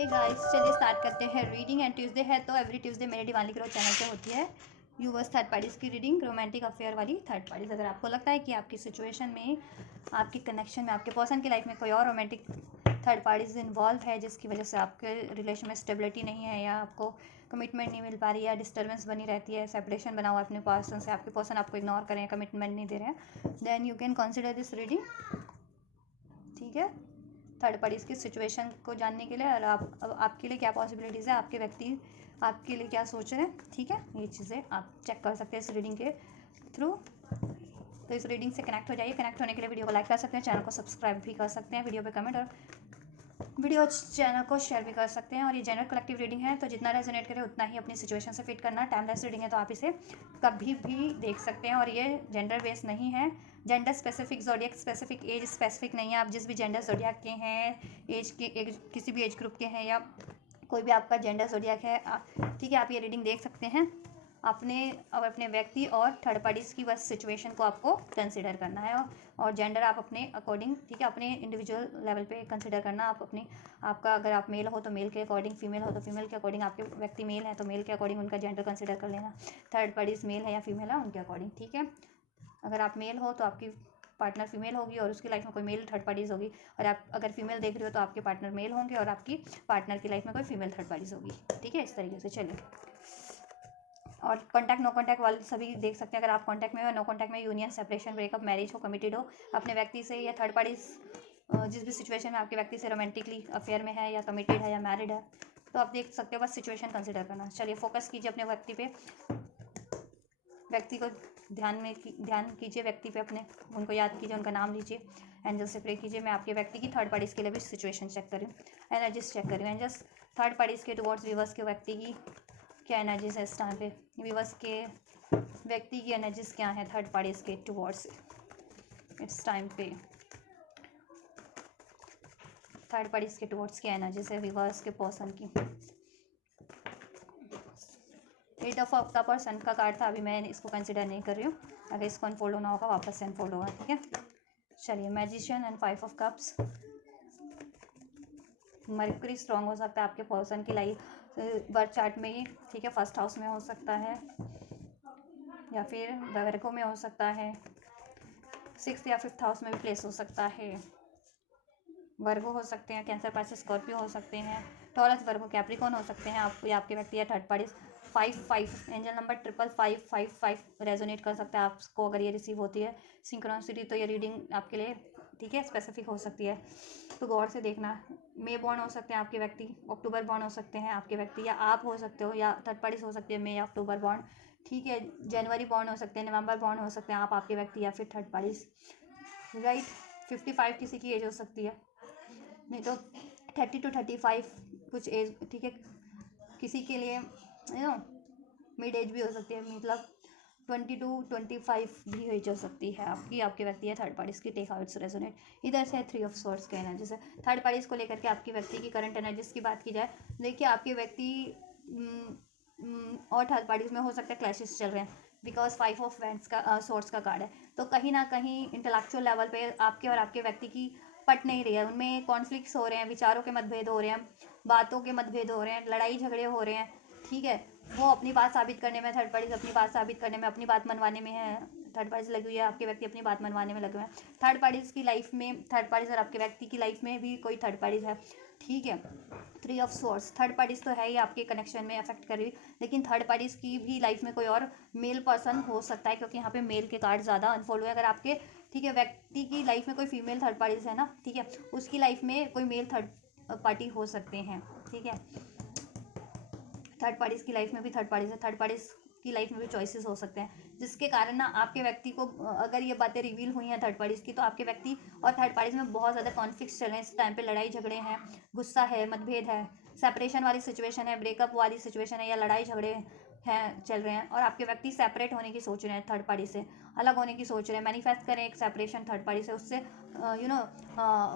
Hey guys, चलिए start करते हैं रीडिंग। एंड ट्यूसडे है तो एवरी ट्यूसडे मेरे डिवाइनली ग्रोथ चैनल पे होती है यूवर्स थर्ड पार्टीज़ की रीडिंग, रोमांटिक अफेयर वाली थर्ड पार्टीज़। अगर आपको लगता है कि आपकी सिचुएशन में, आपके कनेक्शन में, आपके पर्सन की लाइफ में कोई और रोमांटिक थर्ड पार्टीज़ इन्वॉल्व है जिसकी वजह से आपके रिलेशन में स्टेबिलिटी नहीं है, या आपको कमिटमेंट नहीं मिल पा रही है, या डिस्टर्बेंस बनी रहती है, सेपरेशन बना हुआ अपने पर्सन से, आपके पर्सन आपको इग्नोर करें, कमिटमेंट नहीं दे रहे हैं, then you can consider this reading. ठीक है, थर्ड पार्टीज़ की सिचुएशन को जानने के लिए, और आपके लिए क्या पॉसिबिलिटीज़ है, आपके व्यक्ति आपके लिए क्या सोच रहे हैं। ठीक है, ये चीज़ें आप चेक कर सकते हैं इस रीडिंग के थ्रू। तो इस रीडिंग से कनेक्ट हो जाइए। कनेक्ट होने के लिए वीडियो को लाइक कर सकते हैं, चैनल को सब्सक्राइब भी कर सकते हैं, वीडियो पे कमेंट और वीडियो चैनल को शेयर भी कर सकते हैं। और ये जनरल कलेक्टिव रीडिंग है, तो जितना रेजोनेट करे उतना ही अपनी सिचुएशन से फिट करना। टाइमलेस रीडिंग है, तो आप इसे कभी भी देख सकते हैं। और ये जेंडर बेस्ड नहीं है, gender specific, zodiac specific, age specific नहीं है। आप जिस भी जेंडर जोडियक के हैं, किसी भी एज ग्रुप के हैं, या कोई भी आपका जेंडर जोडियक है, ठीक है, आप ये रीडिंग देख सकते हैं। अपने व्यक्ति और थर्ड पार्टीज़ की बस सिचुएशन को आपको कंसिडर करना है, और जेंडर आप अपने अकॉर्डिंग, ठीक है, अपने इंडिविजुअल लेवल पे कंसिडर करना। आपका अगर आप मेल हो तो मेल के अकॉर्डिंग, फीमेल हो तो फीमेल के अकॉर्डिंग, आपके व्यक्ति मेल है तो मेल के अकॉर्डिंग उनका जेंडर कंसिडर कर लेना। थर्ड पार्टीज़ मेल है या फीमेल है उनके अकॉर्डिंग। ठीक है, अगर आप मेल हो तो आपकी पार्टनर फीमेल होगी और उसकी लाइफ में कोई मेल थर्ड पार्टीज़ होगी, और आप अगर फीमेल देख रहे हो तो आपके पार्टनर मेल होंगे और आपकी पार्टनर की लाइफ में कोई फीमेल थर्ड पार्टीज़ होगी। ठीक है, इस तरीके से चलिए। और कॉन्टैक्ट नो कॉन्टैक्ट वाले सभी देख सकते हैं। अगर आप कॉन्टैक्ट में हो, नो कॉन्टैक्ट में, यूनियन, सेपरेशन, ब्रेकअप, मैरिज हो, कमिटेड हो अपने व्यक्ति से, या थर्ड पार्टीज जिस भी सिचुएशन में आपके व्यक्ति से रोमांटिकली अफेयर में है, या कमिटेड है, या मैरिड है, तो आप देख सकते हो। बस सिचुएशन कंसिडर करना। चलिए फोकस कीजिए अपने व्यक्ति पे, व्यक्ति को ध्यान कीजिए व्यक्ति पे अपने, उनको याद कीजिए, उनका नाम लीजिए, एंजल से प्रे कीजिए। मैं आपके व्यक्ति की थर्ड पार्टीज़ के लिए भी सिचुएशन चेक करूँ, एनर्जीज चेक करूँ। एंजल्स थर्ड पार्टीज़ के टुवर्ड्स व्यूवर्स के व्यक्ति की क्या एनर्जीज है इस टाइम पे, व्यूवर्स के व्यक्ति की एनर्जीज क्या है थर्ड पार्टीज़ के टुवर्ड्स इस टाइम पे, थर्ड पार्टीज़ के टुवर्ड्स क्या एनर्जीज है व्यूवर्स के पर्सन की। एट ऑफ का पर्सन का कार्ड था, अभी मैं इसको कंसिडर नहीं कर रही हूँ, अगर इसको अनफोल्ड होना होगा वापस से अनफोल्ड होगा। ठीक है, चलिए। Magician and 5 of cups. Mercury strong हो सकता है आपके पर्सन की लाइफ बर्थ चार्ट में ही, ठीक है, फर्स्ट हाउस में हो सकता है, या फिर वर्गो में हो सकता है, 6th या 5th हाउस में भी प्लेस हो सकता है। वर्गो हो सकते हैं, कैंसर, पाइसेस, स्कॉर्पियो हो सकते हैं, टॉरस, वर्गो, कैप्रिकॉन हो सकते हैं आप या आपके व्यक्ति या third party. 5 angel number 555 resonate कर सकता है आपको अगर ये रिसीव होती है सिंक्रोनिसिटी, तो ये रीडिंग आपके लिए, ठीक है, स्पेसिफिक हो सकती है। तो गौर से देखना। मई बॉर्न हो सकते हैं आपके व्यक्ति, अक्टूबर बॉर्न हो सकते हैं आपके व्यक्ति, या आप हो सकते हो, या थर्ड पार्टीज हो सकती है मई या अक्टूबर बॉर्न। ठीक है, जनवरी बॉर्न हो सकते हैं, नवंबर बॉर्न हो सकते हैं आप, आपके व्यक्ति, या फिर थर्ड पार्टीज। राइट, 55 किसी की एज हो सकती है, नहीं तो 30 to 35 कुछ एज, ठीक है, किसी के लिए मिड एज भी हो सकती है, मतलब 20 to 25 भी एज हो सकती है आपकी, आपके व्यक्ति है थर्ड पार्टीज की। Take outs resonate. इधर से 3 ऑफ स्वॉर्ड्स का एनर्जी से थर्ड पार्टीज को लेकर के आपकी व्यक्ति की करंट एनर्जीज की बात की जाए, देखिए आपके व्यक्ति और थर्ड पार्टीज में हो सकता है क्लैशेस चल रहे हैं, बिकॉज 5 ऑफ वैंड्स का सोर्स का कार्ड है। तो कहीं ना कहीं इंटेलेक्चुअल लेवल पे आपके और आपके व्यक्ति की पट नहीं रही है, उनमें कॉन्फ्लिक्ट्स हो रहे हैं, विचारों के मतभेद हो रहे हैं, बातों के मतभेद हो रहे हैं, लड़ाई झगड़े हो रहे हैं। ठीक है, वो अपनी बात साबित करने में, थर्ड पार्टीज अपनी बात साबित करने में, अपनी बात मनवाने में है, थर्ड पार्टीज लगी हुई है, आपके व्यक्ति अपनी बात मनवाने में लगे हुए हैं। थर्ड पार्टीज की लाइफ में, थर्ड पार्टीज और आपके व्यक्ति की लाइफ में भी कोई थर्ड पार्टीज है। ठीक है, 3 ऑफ स्वॉर्ड्स, थर्ड पार्टीज तो है ही आपके कनेक्शन में अफेक्ट कर रही, लेकिन थर्ड पार्टीज की भी लाइफ में कोई और मेल पर्सन हो सकता है, क्योंकि यहाँ पे मेल के कार्ड ज़्यादा अनफोल्ड हुए। अगर आपके, ठीक है, व्यक्ति की लाइफ में कोई फीमेल थर्ड पार्टीज है ना, ठीक है, उसकी लाइफ में कोई मेल थर्ड पार्टी हो सकते हैं। ठीक है, थर्ड पार्टीज की लाइफ में भी थर्ड पार्टीज है, थर्ड पार्टीज की लाइफ में भी चॉइसेस हो सकते हैं, जिसके कारण ना आपके व्यक्ति को, अगर ये बातें रिवील हुई हैं थर्ड पार्टीज की, तो आपके व्यक्ति और थर्ड पार्टीज में बहुत ज़्यादा कॉन्फ्लिक्ट्स चल रहे हैं इस टाइम पे, लड़ाई झगड़े हैं, गुस्सा है, मतभेद है, सेपरेशन वाली सिचुएशन है, ब्रेकअप वाली सिचुएशन है, या लड़ाई झगड़े हैं चल रहे हैं, और आपके व्यक्ति सेपरेट होने की सोच रहे हैं, थर्ड पार्टी से अलग होने की सोच रहे हैं। मैनिफेस्ट करें एक सेपरेशन थर्ड पार्टी से, उससे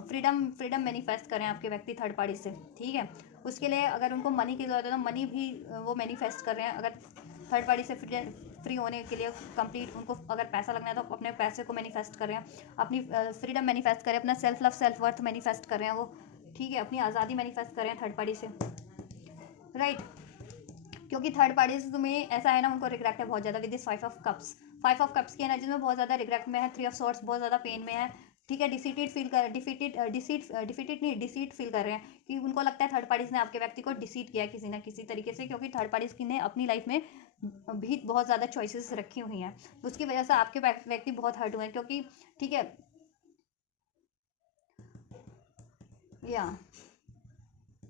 फ्रीडम मैनिफेस्ट करें आपके व्यक्ति थर्ड पार्टी से। ठीक है, उसके लिए अगर उनको मनी की ज़रूरत है तो मनी भी वो मैनिफेस्ट कर रहे हैं। अगर थर्ड पार्टी से फ्री होने के लिए कंप्लीट, उनको अगर पैसा लगना है तो अपने पैसे को मैनिफेस्ट कर रहे हैं, अपनी फ्रीडम मैनिफेस्ट कर रहे हैं, अपना self love, self worth manifest कर रहे हैं वो। ठीक है, अपनी आज़ादी मैनिफेस्ट करें थर्ड पार्टी से, राइट। क्योंकि थर्ड पार्टी से तुम्हें ऐसा है ना, उनको रिग्रेट है बहुत ज़्यादा with this 5 of cups. 5 of cups की एनर्जी में बहुत ज़्यादा रिग्रेट में है। 3 ऑफ सॉर्ड्स बहुत ज़्यादा पेन में है, ठीक है। डिसीट फील कर रहे हैं कि उनको लगता है थर्ड पार्टीज ने आपके व्यक्ति को डिसीट किया किसी ना किसी तरीके से, क्योंकि थर्ड पार्टीज ने अपनी लाइफ में भी बहुत ज़्यादा चॉइसेस रखी हुई हैं। उसकी वजह से आपके व्यक्ति बहुत हर्ट हुए हैं, क्योंकि ठीक है या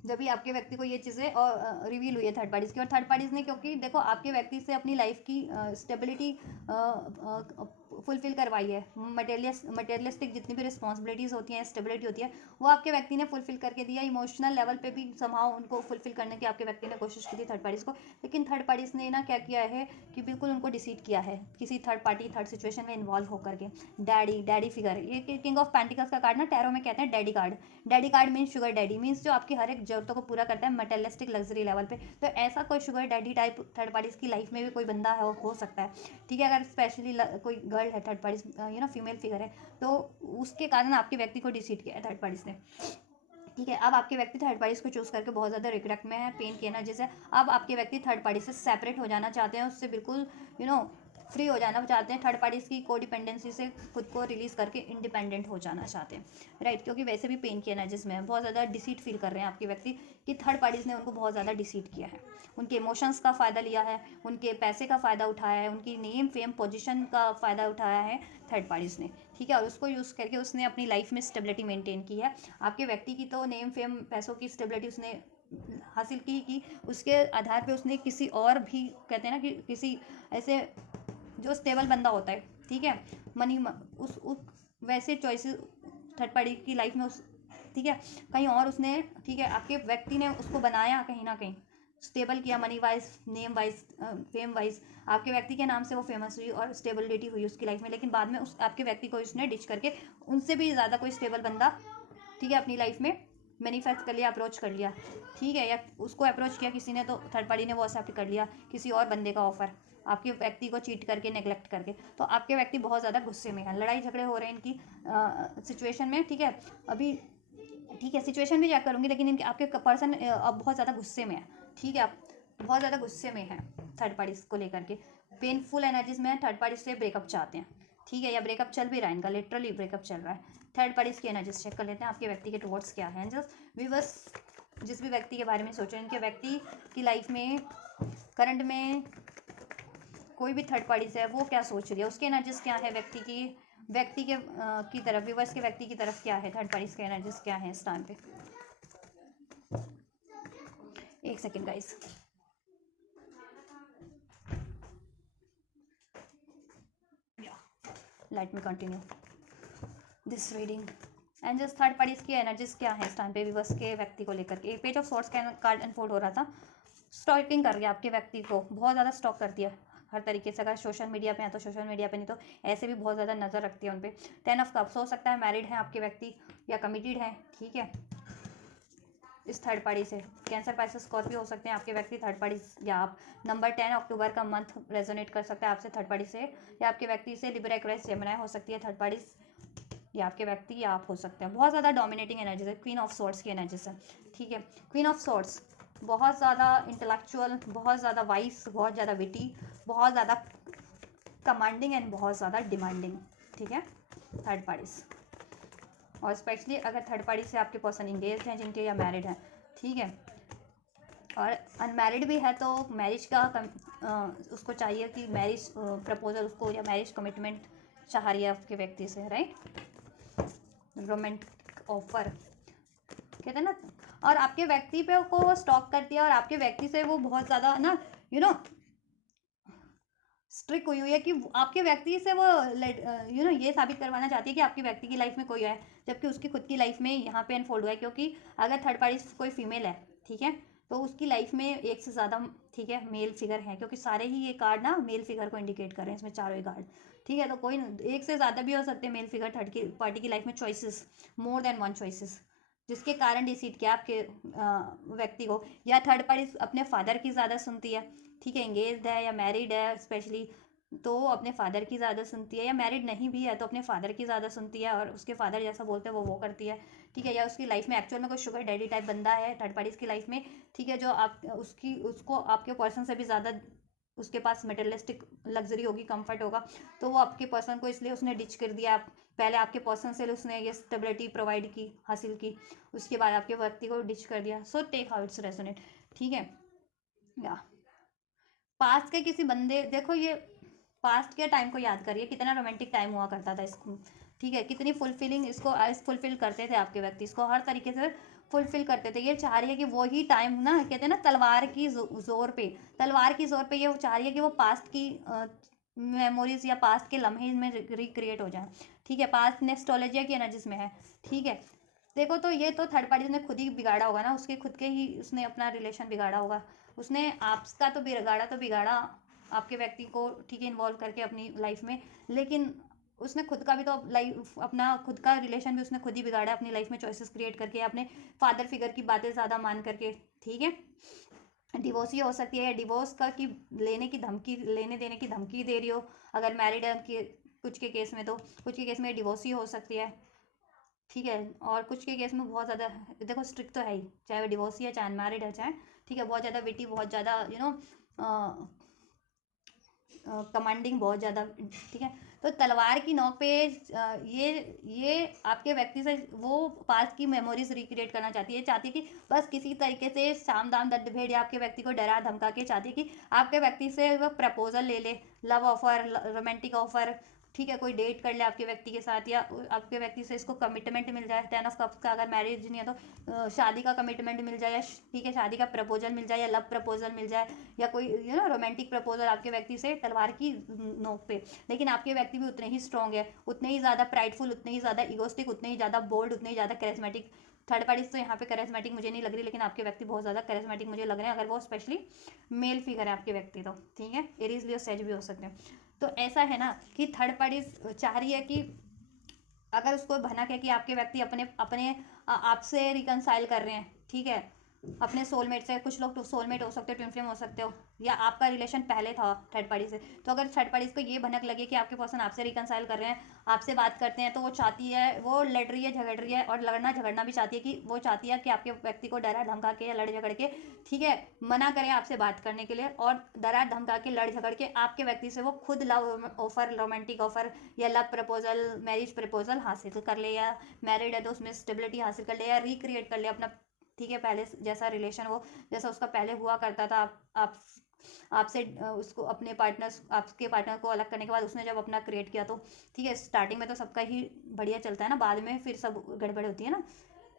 जब भी आपके व्यक्ति को ये चीज़ें और रिवील हुई है थर्ड पार्टीज़ की, और थर्ड पार्टीज़ ने, क्योंकि देखो आपके व्यक्ति से अपनी लाइफ की स्टेबिलिटी फुलफिल करवाई है। मटेरियलिस्टिक जितनी भी रिस्पॉन्सिबिलिटीज़ होती हैं, स्टेबिलिटी होती है, वो आपके व्यक्ति ने फुलफिल करके दिया। इमोशनल लेवल पे भी समाव उनको फुलफिल करने की आपके व्यक्ति ने कोशिश की थी थर्ड पार्टीज़ को, लेकिन थर्ड पार्टीज़ ने ना क्या किया है कि बिल्कुल उनको डिसीट किया है किसी थर्ड पार्टी थर्ड सिचुएशन में इन्वॉल्व होकर के। डैडी फिगर, ये किंग ऑफ पेंटिकल्स का कार्ड ना टैरो में कहते हैं daddy card. Daddy card means sugar daddy, means जो आपकी हर एक जरूरतों को पूरा करता है मटेरियलिस्टिक लग्जरी लेवल पे। तो ऐसा कोई sugar daddy type third parties की लाइफ में भी कोई बंदा है, हो सकता है, ठीक है। अगर स्पेशली कोई गर्ल है थर्ड पार्टीज, फीमेल फिगर है, तो उसके कारण आपके व्यक्ति को डिसीट किया है थर्ड पार्टीज ने, ठीक है। अब आपके व्यक्ति थर्ड पार्टीज को चूज करके बहुत ज़्यादा रिग्रेट में है, पेन की एनर्जी से। अब आपके व्यक्ति थर्ड पार्टी से सेपरेट हो जाना चाहते हैं, उससे बिल्कुल फ्री हो जाना चाहते हैं। थर्ड पार्टीज की कोडिपेंडेंसी से खुद को रिलीज़ करके इंडिपेंडेंट हो जाना चाहते हैं, राइट। क्योंकि वैसे भी पेन की एनर्जीज में बहुत ज़्यादा डिसीट फील कर रहे हैं आपके व्यक्ति कि थर्ड पार्टीज ने उनको बहुत ज़्यादा डिसीट किया है, उनके इमोशंस का फ़ायदा लिया है, उनके पैसे का फ़ायदा उठाया है, उनकी नेम फेम पोजिशन का फ़ायदा उठाया है थर्ड पार्टीज ने, ठीक है। और उसको यूज़ करके उसने अपनी लाइफ में स्टेबिलिटी मेंटेन की है। आपके व्यक्ति की तो नेम फेम पैसों की स्टेबिलिटी उसने हासिल की कि उसके आधार पे उसने किसी और भी, कहते हैं ना कि किसी ऐसे जो स्टेबल बंदा होता है, ठीक है, मनी उस वैसे चॉइसेस थर्ड पार्टी की लाइफ में उस, ठीक है, कहीं और उसने, ठीक है, आपके व्यक्ति ने उसको बनाया कहीं ना कहीं, स्टेबल किया money wise, name wise, fame wise. आपके व्यक्ति के नाम से वो फेमस हुई और स्टेबिलिटी हुई उसकी लाइफ में, लेकिन बाद में उस आपके व्यक्ति को उसने डिच करके उनसे भी ज़्यादा कोई स्टेबल बंदा, ठीक है, अपनी लाइफ में मैनिफेस्ट कर लिया, अप्रोच कर लिया, ठीक है, या उसको अप्रोच किया किसी ने, तो थर्ड पार्टी ने वो एक्सेप्ट कर लिया किसी और बंदे का ऑफर आपके व्यक्ति को चीट करके, नेग्लेक्ट करके। तो आपके व्यक्ति बहुत ज़्यादा गुस्से में है, लड़ाई झगड़े हो रहे हैं इनकी सिचुएशन में, ठीक है। अभी ठीक है, सिचुएशन भी चेक करूँगी, लेकिन इनके आपके पर्सन अब बहुत ज़्यादा गुस्से में है, ठीक है, आप बहुत ज़्यादा गुस्से में है थर्ड पार्टी को लेकर के, पेनफुल एनर्जीज में है, थर्ड पार्टी से ब्रेकअप चाहते हैं, ठीक है, या ब्रेकअप चल भी रहा है इनका, लिटरली ब्रेकअप चल रहा है। थर्ड पार्टीज की एनर्जीज चेक कर लेते हैं आपके व्यक्ति के टुवर्ड्स क्या है। जस्ट व्यूअर्स, जिस भी व्यक्ति के बारे में सोच रहे हैं, इनके व्यक्ति की लाइफ में करंट में कोई भी थर्ड पार्टी से है, वो क्या सोच रही है, उसकी एनर्जीज क्या है, व्यक्ति के की तरफ, व्यूअर्स के व्यक्ति की तरफ क्या है, थर्ड पार्टीज के एनर्जीज क्या है इस टाइम पे। एक second guys, let me continue this reading. And just third parties की एनर्जीज क्या है इस टाइम पे व्यूअर्स के व्यक्ति को लेकर के। पेज ऑफ सॉर्ड्स का कार्ड अनफोल्ड हो रहा था। स्टॉकिंग कर गया आपके व्यक्ति को, बहुत ज़्यादा स्टॉक कर दिया हर तरीके से। अगर सोशल मीडिया पे है तो सोशल मीडिया पे, नहीं तो ऐसे भी बहुत ज़्यादा नज़र रखती है उन पर। 10 ऑफ कप्स, हो सकता है मैरिड है आपके व्यक्ति या कमिटेड है, ठीक है, इस थर्ड पार्टी से। कैंसर, पाइसेस, स्कॉर्पियो हो सकते हैं आपके व्यक्ति थर्ड पार्टी, या आप। नंबर 10 अक्टूबर का मंथ रेजोनेट कर सकता है आपसे थर्ड पार्टी से, या आपके व्यक्ति से। लिब्रा, एक्वेरियस, जेमिनी हो सकती है थर्ड पार्टी, या आपके व्यक्ति या आप हो सकते हैं। बहुत ज़्यादा डोमिनेटिंग एनर्जीज है, क्वीन ऑफ सॉर्ड्स की एनर्जीज है, ठीक है। क्वीन ऑफ सॉर्ड्स बहुत ज़्यादा इंटेलेक्चुअल, बहुत ज़्यादा वाइस, बहुत ज़्यादा विटी, बहुत ज़्यादा कमांडिंग एंड बहुत ज़्यादा डिमांडिंग, ठीक है, थर्ड पार्टीज। और स्पेशली अगर थर्ड पार्टी से आपके पर्सन इंगेज हैं जिनके, या मैरिड हैं, ठीक है, और अनमैरिड भी है तो मैरिज का उसको चाहिए कि मैरिज प्रपोजल उसको, या मैरिज कमिटमेंट चाह रही है आपके व्यक्ति से, राइट। रोमांटिक ऑफर कहते हैं ना। और आपके व्यक्ति पे को स्टॉक करती है, और आपके व्यक्ति से वो बहुत ज़्यादा ना स्ट्रिक हुई है कि आपके व्यक्ति से वो ये साबित करवाना चाहती है कि आपके व्यक्ति की लाइफ में कोई है, जबकि उसकी खुद की लाइफ में यहाँ पे अनफोल्ड हुआ है। क्योंकि अगर थर्ड पार्टी कोई फीमेल है, ठीक है, तो उसकी लाइफ में एक से ज़्यादा, ठीक है, मेल फिगर है, क्योंकि सारे ही ये कार्ड ना मेल फिगर को इंडिकेट कर रहे हैं इसमें, चारों ही कार्ड, ठीक है। तो कोई एक से ज़्यादा भी हो सकते हैं मेल फिगर थर्ड की पार्टी की लाइफ में, choices, more than one choices, जिसके कारण डिसीड किया आपके व्यक्ति को। या थर्ड पार्टी अपने फादर की ज़्यादा सुनती है, ठीक है, एंगेज्ड है या मैरिड है, स्पेशली तो वो अपने फादर की ज़्यादा सुनती है, या मैरिड नहीं भी है तो अपने फादर की ज़्यादा सुनती है और उसके फादर जैसा बोलते हैं वो करती है, ठीक है। या उसकी लाइफ में एक्चुअल में कोई शुगर डैडी टाइप बंदा है थर्ड पार्टीज की लाइफ में, ठीक है, जो आप उसको आपके पर्सन से भी ज़्यादा उसके पास मटेरियलिस्टिक लग्जरी होगी, कंफर्ट होगा, तो वो आपके पर्सन को इसलिए उसने डिच कर दिया। पहले आपके पर्सन से उसने ये स्टेबिलिटी प्रोवाइड की, हासिल की, उसके बाद आपके व्यक्ति को डिच कर दिया। So take how it's resonate, ठीक है। या पास्ट के किसी बंदे, देखो ये पास्ट के टाइम को याद करिए, कितना रोमांटिक टाइम हुआ करता था इसको, ठीक है, कितनी फुलफिलिंग इसको फुलफिल करते थे आपके व्यक्ति, इसको हर तरीके से फुलफिल करते थे। ये चाह रही है कि वो ही टाइम ना, कहते हैं ना तलवार की जोर पे, तलवार की जोर पे ये चाह रही है कि वो पास्ट की मेमोरीज या पास्ट के लम्हे में रिक्रिएट हो जाए, ठीक है। पास्ट नेस्टोलॉजिया की एनर्जीज में है, ठीक है। देखो तो ये तो थर्ड पार्टी ने खुद ही बिगाड़ा होगा ना, उसके खुद के ही उसने अपना रिलेशन बिगाड़ा होगा, उसने आपका तो बिगाड़ा आपके व्यक्ति को, ठीक है, इन्वॉल्व करके अपनी लाइफ में, लेकिन उसने खुद का भी तो लाइफ, अपना खुद का रिलेशन भी उसने खुद ही बिगाड़ा अपनी लाइफ में, चॉइसेस क्रिएट करके, अपने फादर फिगर की बातें ज़्यादा मान करके, ठीक है। डिवोर्स ही हो सकती है, डिवोर्स का कि लेने देने की धमकी दे रही हो, अगर मैरिड है कि कुछ के केस में, तो कुछ के केस में डिवोर्स ही हो सकती है, ठीक है। और कुछ के केस में बहुत ज़्यादा, देखो स्ट्रिक्ट तो है ही, चाहे वो डिवोर्स है चाहे अनमैरिड है, चाहे, ठीक है, बहुत ज़्यादा विटी, बहुत ज़्यादा कमांडिंग, बहुत ज़्यादा, ठीक है। तो तलवार की नोक पे ये आपके व्यक्ति से वो पास्ट की मेमोरीज रिक्रिएट करना चाहती है, चाहती है कि बस किसी तरीके से साम दाम दर्द भेड़ या आपके व्यक्ति को डरा धमका के चाहती है कि आपके व्यक्ति से वो प्रपोजल ले लव ऑफर, रोमांटिक ऑफर, ठीक है, कोई डेट कर ले आपके व्यक्ति के साथ, या आपके व्यक्ति से इसको कमिटमेंट मिल जाए, 10 ऑफ कप्स का, अगर मैरिज नहीं है तो शादी का कमिटमेंट मिल जाए, या ठीक है शादी का प्रपोजल मिल जाए, या लव प्रपोजल मिल जाए, या कोई रोमांटिक प्रपोजल आपके व्यक्ति से तलवार की नोक पे। लेकिन आपके व्यक्ति भी उतने ही स्ट्रॉन्ग है, उतने ही ज़्यादा प्राइडफुल, उतने ही ज़्यादा इगोस्टिक, उतने ही ज़्यादा बोल्ड, उतने ही ज़्यादा करिश्मेटिक। थर्ड पार्टी तो यहाँ पे करिश्मेटिक मुझे नहीं लग रही, लेकिन आपके व्यक्ति बहुत ज़्यादा करिश्मेटिक मुझे लग रहे हैं, अगर वो स्पेशली मेल फिगर है आपके व्यक्ति तो, ठीक है। एरीज लियो सेज भी हो सकते हैं। तो ऐसा है ना कि थर्ड पार्टी चाह रही है कि अगर उसको भनक है कि आपके व्यक्ति अपने अपने आपसे रिकनसाइल कर रहे हैं, ठीक है, अपने सोलमेट से, कुछ लोग तो सोलमेट हो सकते हो, ट्विन फ्लेम हो सकते हो, या आपका रिलेशन पहले था थर्ड पार्टी से, तो अगर थर्ड पार्टी को ये भनक लगे कि आपके पर्सन आपसे रिकनसाइल कर रहे हैं, आपसे बात करते हैं, तो वो चाहती है, वो लड़ रही है, झगड़ रही है, और लड़ना झगड़ना भी चाहती है, कि वो चाहती है कि आपके व्यक्ति को डरा धमका के या लड़ झगड़ के, ठीक है, मना करें आपसे बात करने के लिए, और डरा धमका के लड़ झगड़ के आपके व्यक्ति से वो खुद लव ऑफर, रोमांटिक ऑफर, या लव प्रपोजल, मैरिज प्रपोजल हासिल कर ले, या मैरिड है तो उसमें स्टेबिलिटी हासिल कर ले, या रिक्रिएट कर ले अपना, ठीक है, पहले जैसा रिलेशन, वो जैसा उसका पहले हुआ करता था, आप आपसे उसको अपने पार्टनर्स, आपके पार्टनर को अलग करने के बाद उसने जब अपना क्रिएट किया, तो ठीक है, स्टार्टिंग में तो सबका ही बढ़िया चलता है ना, बाद में फिर सब गड़बड़ होती है ना,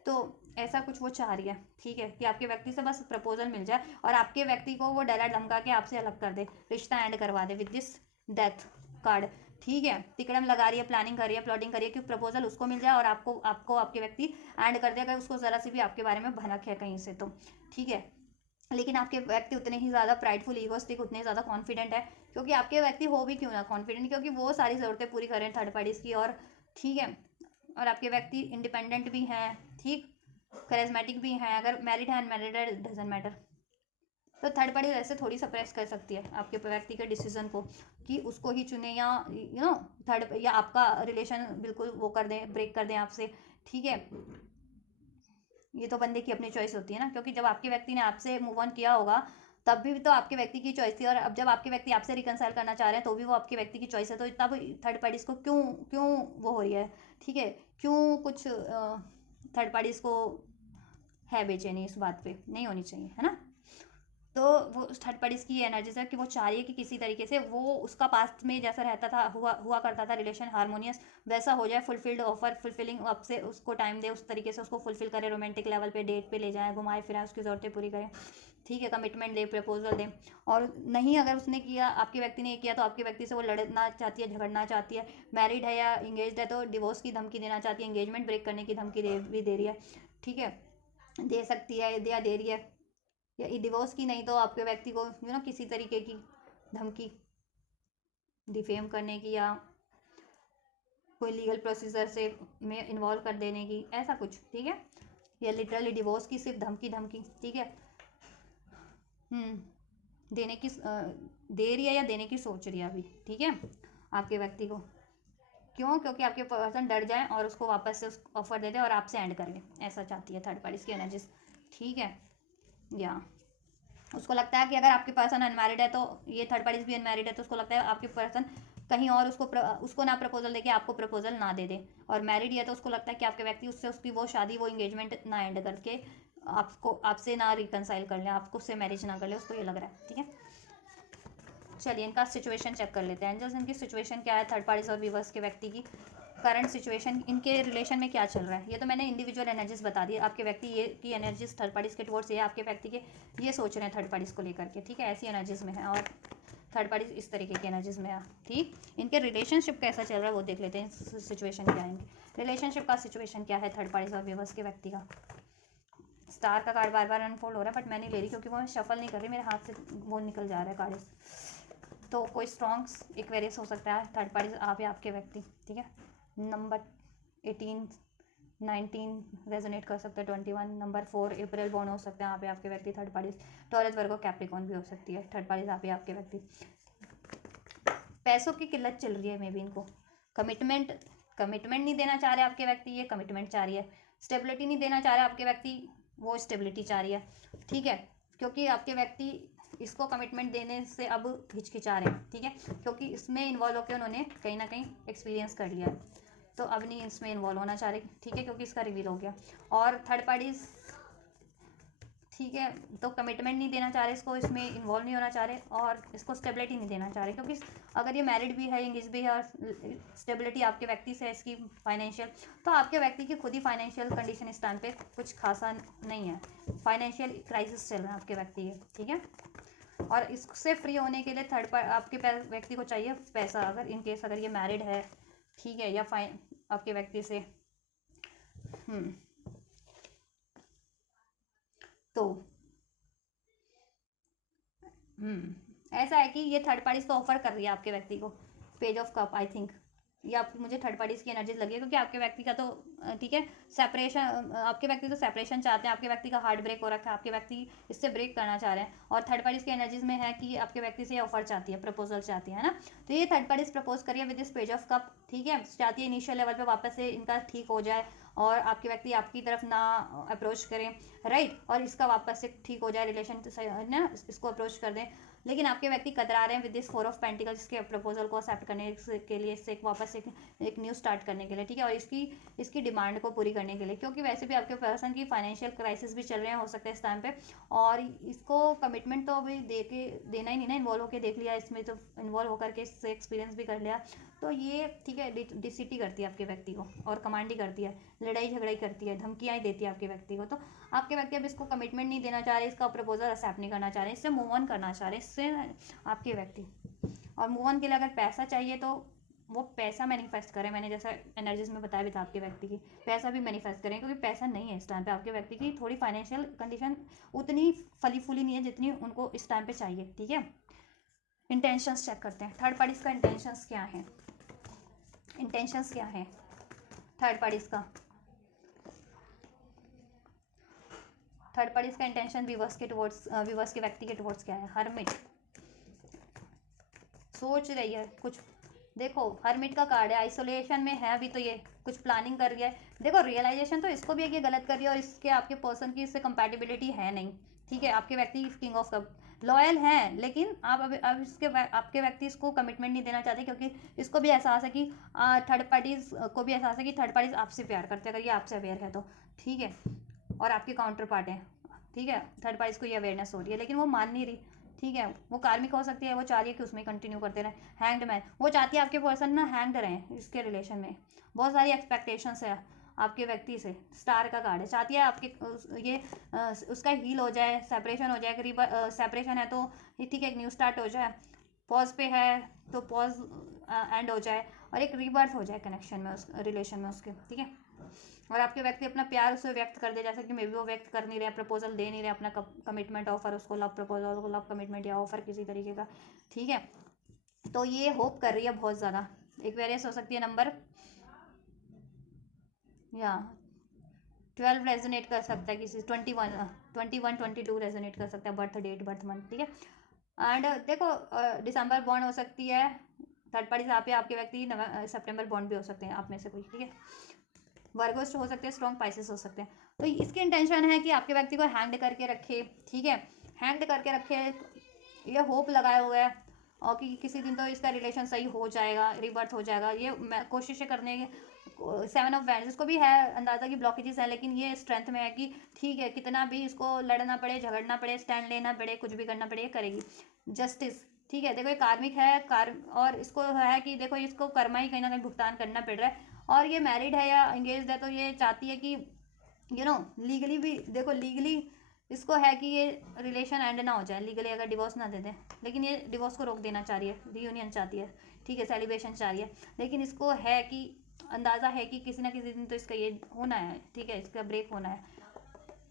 तो ऐसा कुछ वो चाह रही है, ठीक है, कि आपके व्यक्ति से बस प्रपोजल मिल जाए और आपके व्यक्ति को वो डरा धमका के आपसे अलग कर दे, रिश्ता एंड करवा दे विद दिस डेथ कार्ड, ठीक है। तिकड़म लगा रही है, प्लानिंग कर रही है, प्लॉटिंग कर रही है कि प्रपोजल उसको मिल जाए और आपको आपके व्यक्ति एंड कर दे, अगर उसको ज़रा सी भी आपके बारे में भनक है कहीं से तो, ठीक है। लेकिन आपके व्यक्ति उतने ही ज़्यादा प्राइडफुल, ईगोस्टिक, उतने ज़्यादा कॉन्फिडेंट है, क्योंकि आपके व्यक्ति हो भी क्यों ना कॉन्फिडेंट, क्योंकि वो सारी ज़रूरतें पूरी करें थर्ड पार्टीज़ की, और ठीक है, और आपके व्यक्ति इंडिपेंडेंट भी हैं, ठीक, करिज्मेटिक भी हैं, अगर मैरिड है अनमैरिड है डजेंट मैटर। तो थर्ड पार्टी ऐसे थोड़ी सप्रेस कर सकती है आपके व्यक्ति के डिसीजन को, कि उसको ही चुने, या थर्ड, या आपका रिलेशन बिल्कुल वो कर दें, ब्रेक कर दें आपसे, ठीक है। ये तो बंदे की अपनी चॉइस होती है ना, क्योंकि जब आपके व्यक्ति ने आपसे मूव ऑन किया होगा तब भी तो आपके व्यक्ति की चॉइस थी, और अब जब आपके व्यक्ति आपसे रिकनसाइल करना चाह रहे हैं तो भी वो आपके व्यक्ति की चॉइस है, तो तब थर्ड पार्टीज को क्यों क्यों वो हो रही है, ठीक है, क्यों कुछ थर्ड पार्टीज को है बेचैनी, इस बात पे नहीं होनी चाहिए, है ना। तो वो थर्ड पार्टीज की एनर्जीज है कि वो चाह रही है कि किसी तरीके से वो उसका पास्ट में जैसा रहता था, हुआ करता था रिलेशन हारमोनियस, वैसा हो जाए, फुलफिल्ड ऑफर, फुलफिलिंग अब से उसको टाइम दे, उस तरीके से उसको फुलफिल करे, रोमांटिक लेवल पे डेट पे ले जाए, घुमाए फिराए, उसकी ज़रूरतें पूरी करें, ठीक है, कमिटमेंट दे, प्रपोजल दे। और नहीं अगर उसने किया, आपके व्यक्ति ने किया, तो आपके व्यक्ति से वो लड़ना चाहती है, झगड़ना चाहती है, मैरिड है या इंगेज है तो डिवोर्स की धमकी देना चाहती है, एंगेजमेंट ब्रेक करने की धमकी दे रही है, ठीक है, दे सकती है, या दे रही है, या डिवोर्स की नहीं तो आपके व्यक्ति को किसी तरीके की धमकी, डिफेम करने की, या कोई लीगल प्रोसीजर से में इन्वॉल्व कर देने की, ऐसा कुछ, ठीक है, या लिटरली डिवोर्स की सिर्फ धमकी, ठीक है। देने की दे रही है या देने की सोच रही है अभी, ठीक है, आपके व्यक्ति को। क्यों? क्योंकि आपके पर्सन डर जाए और उसको वापस से उस ऑफर दे दे और आपसे एंड कर ले, ऐसा चाहती है थर्ड पार्टी की एनर्जीज, ठीक है। या उसको लगता है कि अगर आपके पर्सन अनमैरिड है, तो ये थर्ड पार्टी भी अनमैरिड है, तो उसको लगता है आपके पर्सन कहीं और उसको ना प्रपोजल दे के आपको प्रपोजल ना दे दे, और मैरिड है तो उसको लगता है कि आपके व्यक्ति उससे उसकी वो शादी, वो इंगेजमेंट ना एंड करके आपसे ना रिकनसाइल कर ले, आपको उससे मैरिज ना कर ले, उसको ये लग रहा है, ठीक है। चलिए इनका सिचुएशन चेक कर लेते हैं। एंजल्स, इनकी सिचुएशन क्या है थर्ड पार्टीज और व्यूवर्स के व्यक्ति की करंट सिचुएशन, इनके रिलेशन में क्या चल रहा है। ये तो मैंने इंडिविजुअल एनर्जीज बता दी, आपके व्यक्ति ये की एनर्जीज थर्ड पार्टीज के टुवर्ड्स ये आपके व्यक्ति के ये सोच रहे हैं थर्ड पार्टीज को लेकर के, ठीक है, ऐसी एनर्जीज में है, और थर्ड पार्टीज इस तरीके की एनर्जीज में है, ठीक। इनके रिलेशनशिप कैसा चल रहा है वो देख लेते हैं, सिचुएशन क्या है इनकी, रिलेशनशिप का सिचुएशन क्या है थर्ड पार्टीज और व्यूवर्स के व्यक्ति का। स्टार का कार्ड बार बार अनफोल्ड हो रहा है, बट मैं नहीं ले रही क्योंकि वो मैं शफल नहीं कर रही, मेरे हाथ से वो निकल जा रहा है कार्ड। तो कोई स्ट्रॉन्ग एक्वेरियस हो सकता है थर्ड पार्टी आप या आपके व्यक्ति, ठीक है। नंबर 18 19 रेजोनेट कर सकते हैं, 21 नंबर 4 अप्रैल बॉर्न हो सकते हैं आप या आपके व्यक्ति third party, Taurus Virgo Capricorn भी हो सकती है थर्ड पार्टी आप या आपके व्यक्ति। पैसों की किल्लत चल रही है मे बी इनको, कमिटमेंट नहीं देना चाह रहे आपके व्यक्ति, ये कमिटमेंट चाह रही है, स्टेबिलिटी नहीं देना चाह रहे आपके व्यक्ति, वो स्टेबिलिटी चाह रही है, ठीक है, क्योंकि आपके व्यक्ति इसको कमिटमेंट देने से अब हिचकिचा रहे हैं, ठीक है, क्योंकि इसमें इन्वॉल्व होकर उन्होंने कहीं ना कहीं एक्सपीरियंस कर लिया है, तो अब नहीं इसमें इन्वॉल्व होना चाह रहे, ठीक है, क्योंकि इसका रिवील हो गया। और थर्ड पार्टीज, ठीक है, तो कमिटमेंट नहीं देना चाह रहे इसको, इसमें इन्वॉल्व नहीं होना चाह रहे, और इसको स्टेबिलिटी नहीं देना चाह रहे, क्योंकि अगर ये मैरिड भी है, इंगेज भी है, और स्टेबिलिटी आपके व्यक्ति से है इसकी फाइनेंशियल, तो आपके व्यक्ति की खुद ही फाइनेंशियल कंडीशन इस टाइम पे कुछ खासा नहीं है, फाइनेंशियल क्राइसिस चल रहा है आपके व्यक्ति के, ठीक है। और इससे फ्री होने के लिए आपके व्यक्ति को चाहिए पैसा, अगर इन केस अगर ये मैरिड है, ठीक है, या फाइन आपके व्यक्ति से तो ऐसा है कि ये थर्ड पार्टीज को ऑफर कर रही है आपके व्यक्ति को, page of cup I think, ये आप मुझे थर्ड पार्टीज की एनर्जी लगी है, क्योंकि आपके व्यक्ति का तो ठीक है सेपरेशन, आपके व्यक्ति तो सेपरेशन चाहते हैं, आपके व्यक्ति का हार्ट ब्रेक हो रखा है, आपके व्यक्ति इससे ब्रेक करना चाह रहे हैं, और थर्ड पार्टीज की एनर्जीज में है कि आपके व्यक्ति से ऑफर चाहती है, प्रपोजल चाहती है ना, तो ये थर्ड पार्टीज प्रपोज करिए with this page of cup, ठीक है, चाहती है इनिशियल लेवल पे वापस से इनका ठीक हो जाए, और आपके व्यक्ति आपकी तरफ ना अप्रोच करें, राइट, और इसका वापस से ठीक हो जाए रिलेशन ना, इसको अप्रोच कर दें, लेकिन आपके व्यक्ति कतरा रहे हैं विद दिस 4 ऑफ पेंटिकल्स के प्रपोजल को एक्सेप्ट करने के लिए, इससे वापस एक न्यू स्टार्ट करने के लिए, ठीक है, और इसकी डिमांड को पूरी करने के लिए, क्योंकि वैसे भी आपके पर्सन की फाइनेंशियल क्राइसिस भी चल रहे हैं हो सकते हैं इस टाइम पे, और इसको कमिटमेंट तो अभी देना ही नहीं ना, इन्वॉल्व होकर देख लिया इसमें, तो इन्वॉल्व होकर के इससे एक्सपीरियंस भी कर लिया, तो ये ठीक है डिसिटी करती है आपके व्यक्ति को, और कमांड ही करती है, लड़ाई झगड़ाई करती है, धमकियाँ ही देती है आपके व्यक्ति को, तो आपके व्यक्ति अब इसको कमिटमेंट नहीं देना चाह रहे, इसका प्रपोजल एक्सेप्ट नहीं करना चाह रहे, इससे मूव ऑन करना चाह रहे इससे आपके व्यक्ति, और मूव ऑन के लिए अगर पैसा चाहिए तो वो पैसा मैनिफेस्ट करें, मैंने जैसा एनर्जीज में बताया भी था आपके व्यक्ति की, पैसा भी मैनिफेस्ट करें, क्योंकि पैसा नहीं है इस टाइम पे आपके व्यक्ति की, थोड़ी फाइनेंशियल कंडीशन उतनी फली फूली नहीं है जितनी उनको इस टाइम पे चाहिए, ठीक है। इंटेंशंस चेक करते हैं थर्ड पार्टीज का, इंटेंशंस क्या है, इंटेंशंस क्या है थर्ड पार्टीज का, थर्ड पार्टीज का इंटेंशन व्यूवर्स के व्यक्ति के टुवर्ड्स क्या है। हर्मिट सोच रही है कुछ, देखो हर्मिट का कार्ड है, आइसोलेशन में है अभी, तो ये कुछ प्लानिंग कर रही है, देखो रियलाइजेशन तो इसको भी है कि गलत कर रही है, और इसके आपके पर्सन की इससे कंपैटिबिलिटी है नहीं, ठीक है, आपके व्यक्ति किंग ऑफ कप लॉयल हैं, लेकिन आप अब आपके व्यक्ति इसको कमिटमेंट नहीं देना चाहते, क्योंकि इसको भी एहसास है कि थर्ड पार्टीज को भी एहसास है कि थर्ड पार्टीज आपसे प्यार करते हैं, अगर ये आपसे अवेयर है तो, ठीक है, और आपके काउंटर पार्ट हैं, ठीक है, थर्ड पार्टीज को ये अवेयरनेस हो रही है, लेकिन वो मान नहीं रही, ठीक है, वो कार्मिक हो सकती है, वो चाह रही है कि उसमें कंटिन्यू करते रहें, हैंग्ड मैन, वो चाहती है आपके पर्सन ना हैंग्ड रहें इसके रिलेशन में, बहुत सारी एक्सपेक्टेशंस है आपके व्यक्ति से, स्टार का कार्ड है, चाहती है आपके ये उसका हील हो जाए, सेपरेशन हो जाए, सेपरेशन है तो ठीक है एक न्यू स्टार्ट हो जाए, पॉज पे है तो पॉज एंड हो जाए, और एक रीबर्थ हो जाए कनेक्शन में, उस रिलेशन में उसके, ठीक है, और आपके व्यक्ति अपना प्यार उसे व्यक्त कर दे, जैसे कि मे बी वो व्यक्त कर नहीं रहे, प्रपोजल दे नहीं रहे, अपना कमिटमेंट ऑफर उसको, लव प्रपोजल, लव कमिटमेंट या ऑफर किसी तरीके का, ठीक है, तो ये होप कर रही है बहुत ज़्यादा, एक वेरियस हो सकती है नंबर, या 12 रेजोनेट कर सकता है किसी, 21 22 रेजोनेट कर सकता है, बर्थ डेट बर्थ मंथ, ठीक है, एंड देखो दिसंबर बॉन्ड हो सकती है थर्ड पार्टी से आप या आपके व्यक्ति, सितंबर बॉन्ड भी हो सकते हैं आप में से कोई, ठीक है। वर्गोस हो सकते हैं, स्ट्रॉन्ग पाइसेस हो सकते हैं। तो इसकी इंटेंशन है कि आपके व्यक्ति को हैंग्ड करके रखे, ठीक है, हैंग्ड करके रखे, ये होप लगाया हुआ है और कि किसी दिन तो इसका रिलेशन सही हो जाएगा, रिबर्थ हो जाएगा, ये कोशिशें करने की। 7 ऑफ वैंड्स, इसको भी है अंदाज़ा की ब्लॉकेजेस है, लेकिन ये स्ट्रेंथ में है कि ठीक है, कितना भी इसको लड़ना पड़े, झगड़ना पड़े, स्टैंड लेना पड़े, कुछ भी करना पड़े, ये करेगी। जस्टिस, ठीक है, देखो ये कार्मिक है, और इसको है कि देखो इसको कर्मा ही कहीं ना कहीं भुगतान करना पड़ रहा है। और ये मैरिड है या इंगेज्ड है तो ये चाहती है कि लीगली भी, देखो लीगली इसको है कि ये रिलेशन एंड ना हो जाए, लीगली अगर डिवोर्स ना दे दें, लेकिन ये डिवोर्स को रोक देना चाह रही है, रीयूनियन चाहती है, ठीक है, सेलिब्रेशन चाह रही है, लेकिन इसको है कि अंदाज़ा है कि किसी ना किसी दिन तो इसका ये होना है, ठीक है, इसका ब्रेक होना है।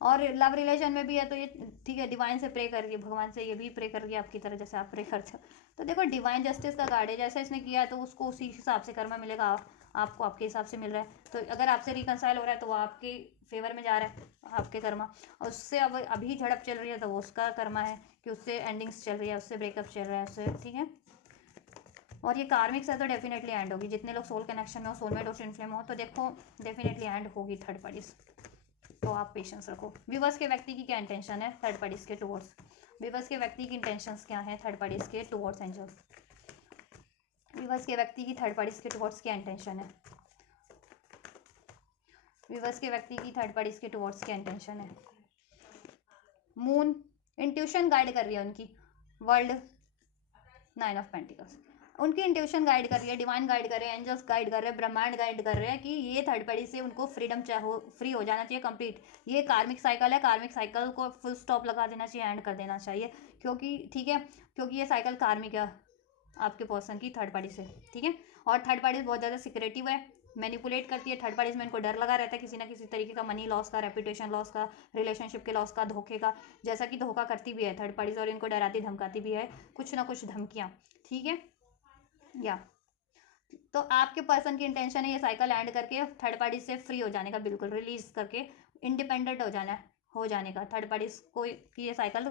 और लव रिलेशन में भी है तो ये ठीक है, डिवाइन से प्रे कर रही है, भगवान से ये भी प्रे कर रही है आपकी तरह, जैसे आप प्रे करते हो। तो देखो डिवाइन जस्टिस का गार्ड है, जैसे इसने किया है तो उसको उसी हिसाब से कर्मा मिलेगा, आपको आपके हिसाब से मिल रहा है। तो अगर आपसे रिकनसाइल हो रहा है तो वो आपके फेवर में जा रहा है, आपके कर्मा। और उससे अब अभी झड़प चल रही है तो वो उसका कर्मा है कि उससे एंडिंग्स चल रही है, उससे ब्रेकअप चल रहा है उससे, ठीक है। और ये कार्मिक्स है तो डेफिनेटली एंड होगी, जितने लोग सोल कनेक्शन में हो, सोलमेट और ट्विन फ्लेम हो, तो देखो डेफिनेटली एंड होगी थर्ड पार्टीज। तो आप पेशेंस रखो। व्यूअर्स के व्यक्ति की क्या इंटेंशन है थर्ड पार्टीज के टुवर्ड्स, व्यूअर्स के व्यक्ति की इंटेंशंस क्या है थर्ड पार्टीज के टुवर्ड्स एंजल, व्यूअर्स के व्यक्ति की थर्ड पार्टीज के टुवर्ड्स क्या इंटेंशन है, व्यूअर्स के व्यक्ति की थर्ड पार्टीज के टुवर्ड्स क्या इंटेंशन है। मून इंट्यूशन गाइड कर रही है उनकी, वर्ल्ड 9 ऑफ पेंटिकल्स, उनकी इंट्यूशन गाइड कर रही है, डिवाइन गाइड कर रहे हैं, एंजल्स गाइड कर रहे हैं, ब्रह्मांड गाइड कर रहे हैं कि ये थर्ड पार्टी से उनको फ्रीडम चाहो, फ्री हो जाना चाहिए कंप्लीट। ये कार्मिक साइकिल है, कार्मिक साइकिल को फुल स्टॉप लगा देना चाहिए, एंड कर देना चाहिए, क्योंकि ठीक है, क्योंकि ये साइकिल कार्मिक है आपके पर्सन की थर्ड पार्टी से, ठीक है। और थर्ड पार्टी बहुत ज़्यादा सिक्रेटिव है, मैनिपुलेट करती है थर्ड पार्टीज में, इनको डर लगा रहता है किसी ना किसी तरीके का, मनी लॉस का, रेपुटेशन लॉस का, रिलेशनशिप के लॉस का, धोखे का, जैसा कि धोखा करती भी है थर्ड पार्टीज, और इनको डराती धमकाती भी है, कुछ ना कुछ धमकियाँ, ठीक है। या तो आपके पर्सन की इंटेंशन है ये साइकिल एंड करके थर्ड पार्टी से फ्री हो जाने का, बिल्कुल रिलीज करके इंडिपेंडेंट हो जाना, हो जाने का, थर्ड पार्टी को की ये साइकिल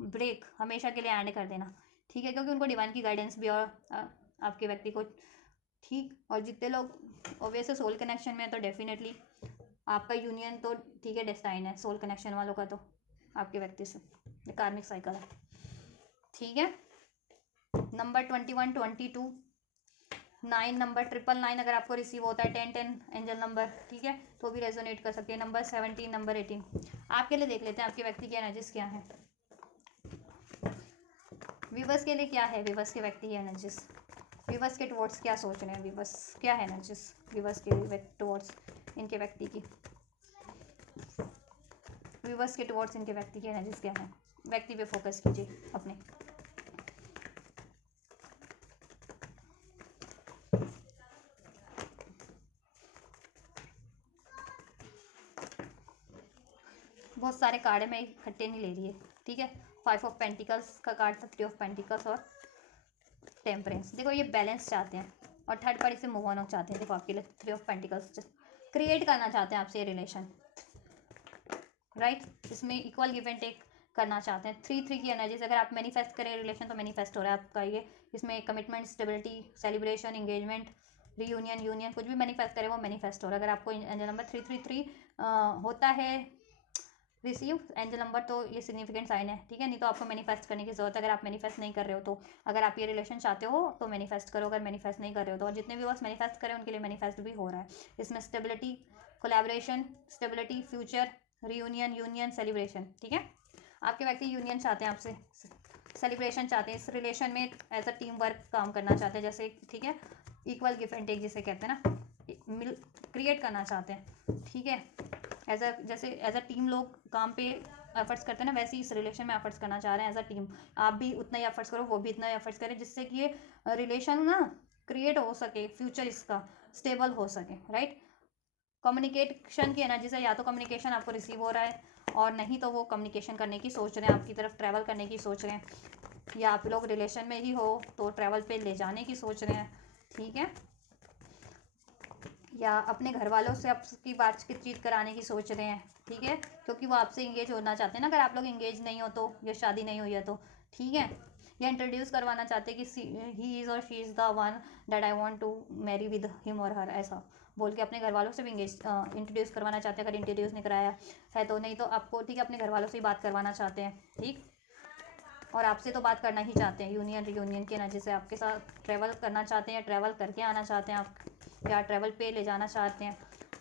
ब्रेक हमेशा के लिए एंड कर देना, ठीक है, क्योंकि उनको डिवाइन की गाइडेंस भी, और आपके व्यक्ति को, ठीक। और जितने लोग ऑब्वियसली सोल कनेक्शन में है तो डेफिनेटली आपका यूनियन तो ठीक है, डेस्टाइन है सोल कनेक्शन वालों का, तो आपके व्यक्ति से ये कार्मिक साइकिल है, ठीक है। नंबर 21, 22, 9 नंबर, 999 अगर आपको रिसीव होता है, 10 एंजल नंबर, ठीक है, तो भी रेजोनेट कर सकते हैं। नंबर 17, नंबर 18 आपके लिए देख लेते हैं आपके व्यक्ति की एनर्जीज क्या है, व्यूवर्स के लिए क्या है, व्यूवर्स के व्यक्ति की एनर्जीज, व्यूवर्स के टुवर्ड्स क्या सोच रहे हैं, व्यूवर्स क्या है एनर्जीज व्यूवर्स के टुवर्ड्स इनके व्यक्ति की, व्यूवर्स के टुवर्ड्स इनके व्यक्ति की एनर्जीज क्या है, व्यक्ति पे फोकस कीजिए अपने। बहुत सारे कार्ड है, मैं इकट्ठे नहीं ले रही है, ठीक है। 5 ऑफ पेंटिकल्स का कार्ड था, 3 ऑफ पेंटिकल्स और टेम्परेंस। देखो ये बैलेंस चाहते हैं और थर्ड पार्टी से मूव ऑन चाहते हैं। देखो आपके लिए 3 ऑफ पेंटिकल्स क्रिएट करना चाहते हैं आपसे ये रिलेशन, राइट, इसमें इक्वल गिव एंड टेक करना चाहते हैं। 3 की एनर्जीज, अगर आप मैनिफेस्ट करें रिलेशन तो मैनिफेस्ट हो रहा है आपका ये, इसमें commitment, stability, celebration, engagement, reunion, union, कुछ भी मैनिफेस्ट करें वो मैनिफेस्ट हो रहा है। अगर आपको एंजल नंबर 333 होता है रिसीव एंजल नंबर तो ये सिग्निफिकेंट साइन है, ठीक है, नहीं तो आपको मैनिफेस्ट करने की जरूरत है। अगर आप मैनिफेस्ट नहीं कर रहे हो तो, अगर आप ये रिलेशन चाहते हो तो मैनिफेस्ट करो, अगर मैनिफेस्ट नहीं कर रहे हो तो, और जितने भी बस मैनिफेस्ट करें उनके लिए मैनिफेस्ट भी हो रहा है। इसमें stability, collaboration, stability, future, reunion, union, celebration, ठीक है। आपके व्यक्ति यूनियन चाहते हैं आपसे, सेलिब्रेशन चाहते हैं, इस रिलेशन में एज अ टीम वर्क काम करना चाहते हैं, जैसे ठीक है, इक्वल गिव एंड टेक जिसे कहते हैं ना, मिल क्रिएट करना चाहते हैं, ठीक है, जैसे एज अ टीम लोग काम पे एफर्ट्स करते हैं ना, वैसे ही इस रिलेशन में एफर्ट्स करना चाह रहे हैं एज अ टीम। आप भी उतना ही एफर्ट्स करो, वो भी इतना ही एफर्ट्स करें, जिससे कि ये रिलेशन ना क्रिएट हो सके, फ्यूचर इसका स्टेबल हो सके, राइट। कम्युनिकेशन की एनर्जी से या तो कम्युनिकेशन आपको रिसीव हो रहा है, और नहीं तो वो कम्युनिकेशन करने की सोच रहे हैं, आपकी तरफ ट्रैवल करने की सोच रहे हैं, या आप लोग रिलेशन में ही हो तो ट्रैवल पे ले जाने की सोच रहे हैं, ठीक है, या अपने घर वालों से आपकी बातचीत कराने की सोच रहे हैं, ठीक है, क्योंकि वो आपसे इंगेज होना चाहते हैं ना, अगर आप लोग इंगेज नहीं हो तो, या शादी नहीं हुई है तो, ठीक है। या इंट्रोड्यूस करवाना चाहते हैं कि ही इज़ और she is the one that I want to marry with him और हर, ऐसा बोल के अपने घर वालों से भी इंट्रोड्यूस करवाना चाहते हैं। अगर इंट्रोड्यूस नहीं कराया है तो, नहीं तो आपको ठीक है अपने घर वालों से ही बात करवाना चाहते हैं, ठीक। और आपसे तो बात करना ही चाहते हैं, यूनियन रियूनियन की एनर्जी से आपके साथ ट्रैवल करना चाहते हैं, या ट्रैवल करके आना चाहते हैं आप, या ट्रैवल पे ले जाना चाहते हैं,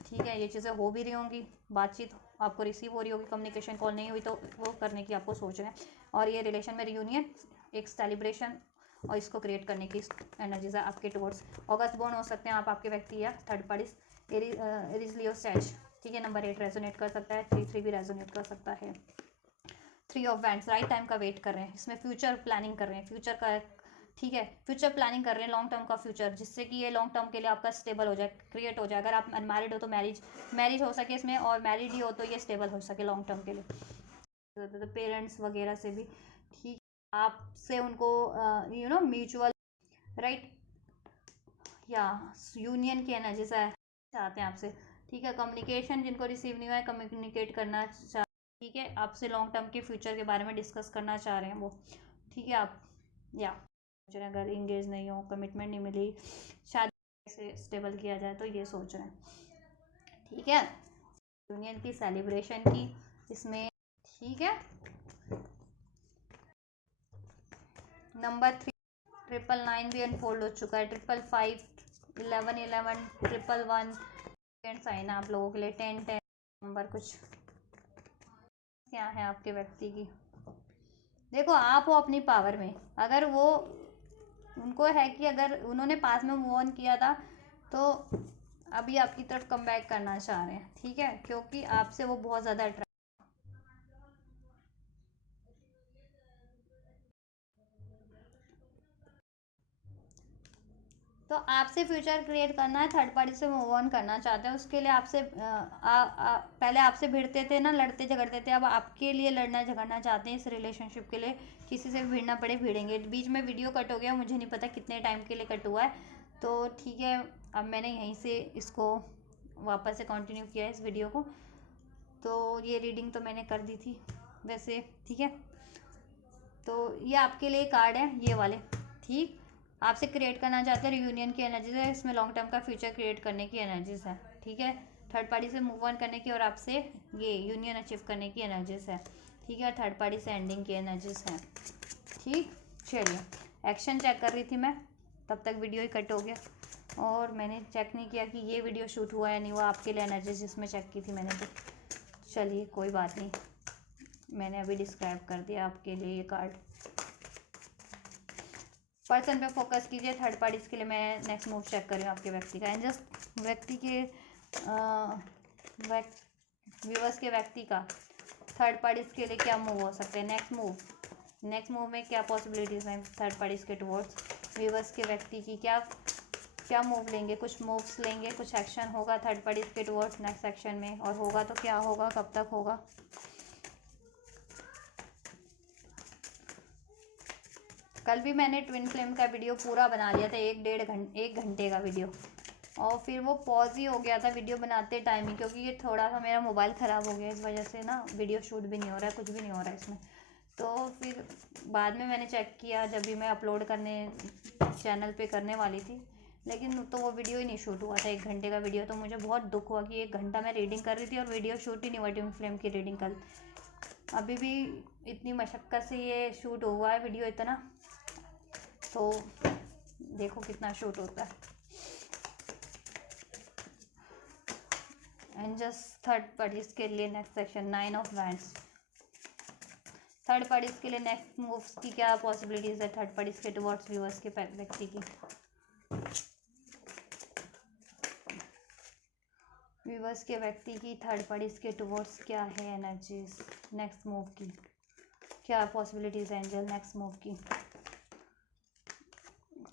ठीक है। ये चीज़ें हो भी रही होंगी, बातचीत आपको रिसीव हो रही होगी, कम्युनिकेशन कॉल नहीं हुई तो वो करने की आपको सोच रहे हैं। और ये रिलेशन में रियूनियन एक सेलिब्रेशन और इसको क्रिएट करने की एनर्जीज है आपके टुवर्ड्स। अगस्त बोर्न हो सकते हैं आप, आपके व्यक्ति या थर्ड पार्टीज, एरीज लियो सैज, ठीक है। नंबर 8 रेजोनेट कर सकता है, 3 भी रेजोनेट कर सकता है। 3 ऑफ वैंड्स, राइट टाइम का वेट कर रहे हैं, इसमें फ्यूचर प्लानिंग कर रहे हैं, फ्यूचर का, ठीक है, फ्यूचर प्लानिंग कर रहे हैं, लॉन्ग टर्म का फ्यूचर, जिससे कि ये लॉन्ग टर्म के लिए आपका स्टेबल हो जाए, क्रिएट हो जाए। अगर आप अनमैरिड हो तो मैरिज हो सके इसमें, और मैरिड ही हो तो ये स्टेबल हो सके लॉन्ग टर्म के लिए। तो पेरेंट्स वगैरह से भी, ठीक, आपसे उनको म्यूचुअल राइट या यूनियन की एनर्जी से चाहते हैं आपसे, ठीक है। कम्युनिकेशन जिनको रिसीव नहीं हुआ है, कम्युनिकेट करना चाह, ठीक है, आपसे लॉन्ग टर्म के फ्यूचर के बारे में डिस्कस करना चाह रहे हैं वो, ठीक है। आप या अगर इंगेज नहीं हो, कमिटमेंट नहीं मिली, शायद से स्टेबल किया जाए तो ये सोच रहे हैं, ठीक है। यूनियन की सेलिब्रेशन की इसमें, ठीक है। नंबर 3 999 भी अनफोल्ड हो चुका है, 555 11 11 111 साइन आप लोगों के लिए 10 10 नंबर कुछ क्या है आपके व्यक्ति की। देखो आप हो अपनी पावर में, अगर वो उनको है कि अगर उन्होंने पास में मूव ऑन किया था तो अभी आपकी तरफ कम बैक करना चाह रहे हैं, ठीक है, क्योंकि आपसे वो बहुत ज़्यादा अट्रैक्ट, तो आपसे फ्यूचर क्रिएट करना है, थर्ड पार्टी से मूव ऑन करना चाहते हैं, उसके लिए आपसे पहले आपसे भिड़ते थे ना, लड़ते झगड़ते थे, अब आपके लिए लड़ना झगड़ना चाहते हैं इस रिलेशनशिप के लिए, किसी से भी भिड़ना पड़े भिड़ेंगे। बीच में वीडियो कट हो गया, मुझे नहीं पता कितने टाइम के लिए कट हुआ है, तो ठीक है, अब मैंने यहीं से इसको वापस से कंटिन्यू किया है इस वीडियो को। तो ये रीडिंग तो मैंने कर दी थी वैसे, ठीक है। तो ये आपके लिए कार्ड है ये वाले, ठीक, आपसे क्रिएट करना चाहते हैं रियूनियन की एनर्जीज है, इसमें लॉन्ग टर्म का फ्यूचर क्रिएट करने की एनर्जीज है, ठीक है। थर्ड पार्टी से मूव ऑन करने की और आपसे ये यूनियन अचीव करने की एनर्जीज है, ठीक है। थर्ड पार्टी से एंडिंग की एनर्जीज है, ठीक। चलिए एक्शन चेक कर रही थी मैं, तब तक वीडियो ही कट हो गया और मैंने चेक नहीं किया कि ये वीडियो शूट हुआ या नहीं हुआ। आपके लिए एनर्जीज जिसमें चेक की थी मैंने, तो चलिए कोई बात नहीं, मैंने अभी डिस्क्राइब कर दिया आपके लिए ये कार्ड। पर्सन पे फोकस कीजिए, थर्ड पार्टीज के लिए मैं नेक्स्ट मूव चेक कर रही हूँ आपके व्यक्ति का, एंड जस्ट व्यक्ति के व्यूअर्स के व्यक्ति का थर्ड पार्टीज के लिए क्या मूव हो सकते हैं, नेक्स्ट मूव में क्या पॉसिबिलिटीज़ हैं थर्ड पार्टीज के टुवर्ड्स व्यूअर्स के व्यक्ति की, क्या मूव लेंगे, कुछ मूव्स लेंगे, कुछ एक्शन होगा थर्ड पार्टीज के टुवर्ड्स नेक्स्ट सेक्शन में, और होगा तो क्या होगा, कब तक होगा। कल भी मैंने ट्विन फ्लेम का वीडियो पूरा बना लिया था, 1 घंटे का वीडियो, और फिर वो पॉज ही हो गया था वीडियो बनाते टाइम ही, क्योंकि ये थोड़ा सा मेरा मोबाइल ख़राब हो गया, इस वजह से ना वीडियो शूट भी नहीं हो रहा है, कुछ भी नहीं हो रहा है इसमें। तो फिर बाद में मैंने चेक किया जब भी मैं अपलोड करने चैनल पे करने वाली थी, लेकिन तो वो वीडियो ही नहीं शूट हुआ था, 1 घंटे का वीडियो। तो मुझे बहुत दुख हुआ कि 1 घंटा मैं रीडिंग कर रही थी और वीडियो शूट ही नहीं हुआ ट्विन फ्लेम की रीडिंग कल। अभी भी इतनी मशक्क़त से ये शूट हुआ है वीडियो इतना, तो देखो कितना शूट होता है। एंड जस्ट थर्ड पार्टीज के लिए next section 9 of wands, third parties के लिए नेक्स्ट मूव्स की क्या पॉसिबिलिटीज़ है थर्ड पार्टीज के टुवर्ड्स व्यूअर्स के व्यक्ति की, व्यूअर्स के व्यक्ति की थर्ड पार्टीज के टुवर्ड्स क्या है एनर्जीज नेक्स्ट मूव की, क्या पॉसिबिलिटीज़ है एंजल नेक्स्ट मूव की।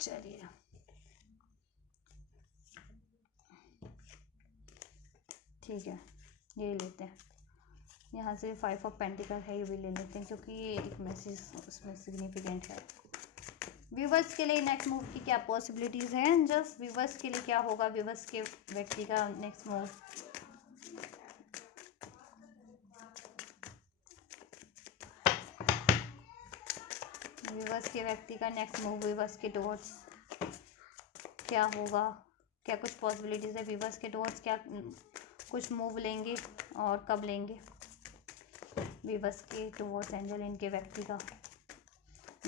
चलिए ठीक है, ये लेते हैं, यहाँ से 5 ऑफ पेंटिकल है, ये भी ले लेते हैं क्योंकि ये एक मैसेज उसमें सिग्निफिकेंट है। व्यूवर्स के लिए नेक्स्ट मूव की क्या पॉसिबिलिटीज़ हैं, जस्ट व्यूवर्स के लिए क्या होगा, व्यूवर्स के व्यक्ति का नेक्स्ट मूव। व्यूवर्स के व्यक्ति का नेक्स्ट मूव व्यूवर्स के टुवर्ड्स क्या होगा, क्या कुछ पॉसिबिलिटीज़ है व्यूवर्स के टुवर्ड्स, क्या कुछ मूव लेंगे और कब लेंगे व्यूवर्स के टुवर्ड्स एंजल इनके व्यक्ति का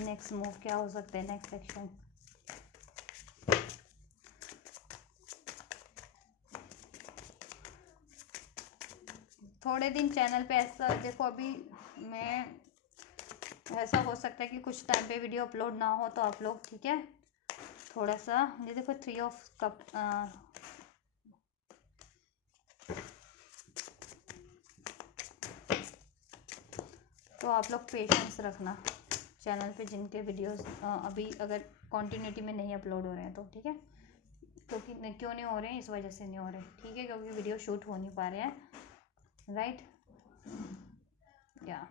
नेक्स्ट मूव क्या हो सकता है, नेक्स्ट एक्शन। थोड़े दिन चैनल पे ऐसा देखो, अभी मैं ऐसा हो सकता है कि कुछ टाइम पे वीडियो अपलोड ना हो तो आप लोग ठीक है थोड़ा सा, ये देखो 3 ऑफ कप, तो आप लोग पेशेंस रखना चैनल पे जिनके वीडियोस अभी अगर कॉन्टीन्यूटी में नहीं अपलोड हो रहे हैं तो ठीक है, क्योंकि क्यों नहीं हो रहे हैं, इस वजह से नहीं हो रहे ठीक है, क्योंकि वीडियो शूट हो नहीं पा रहे हैं, राइट। या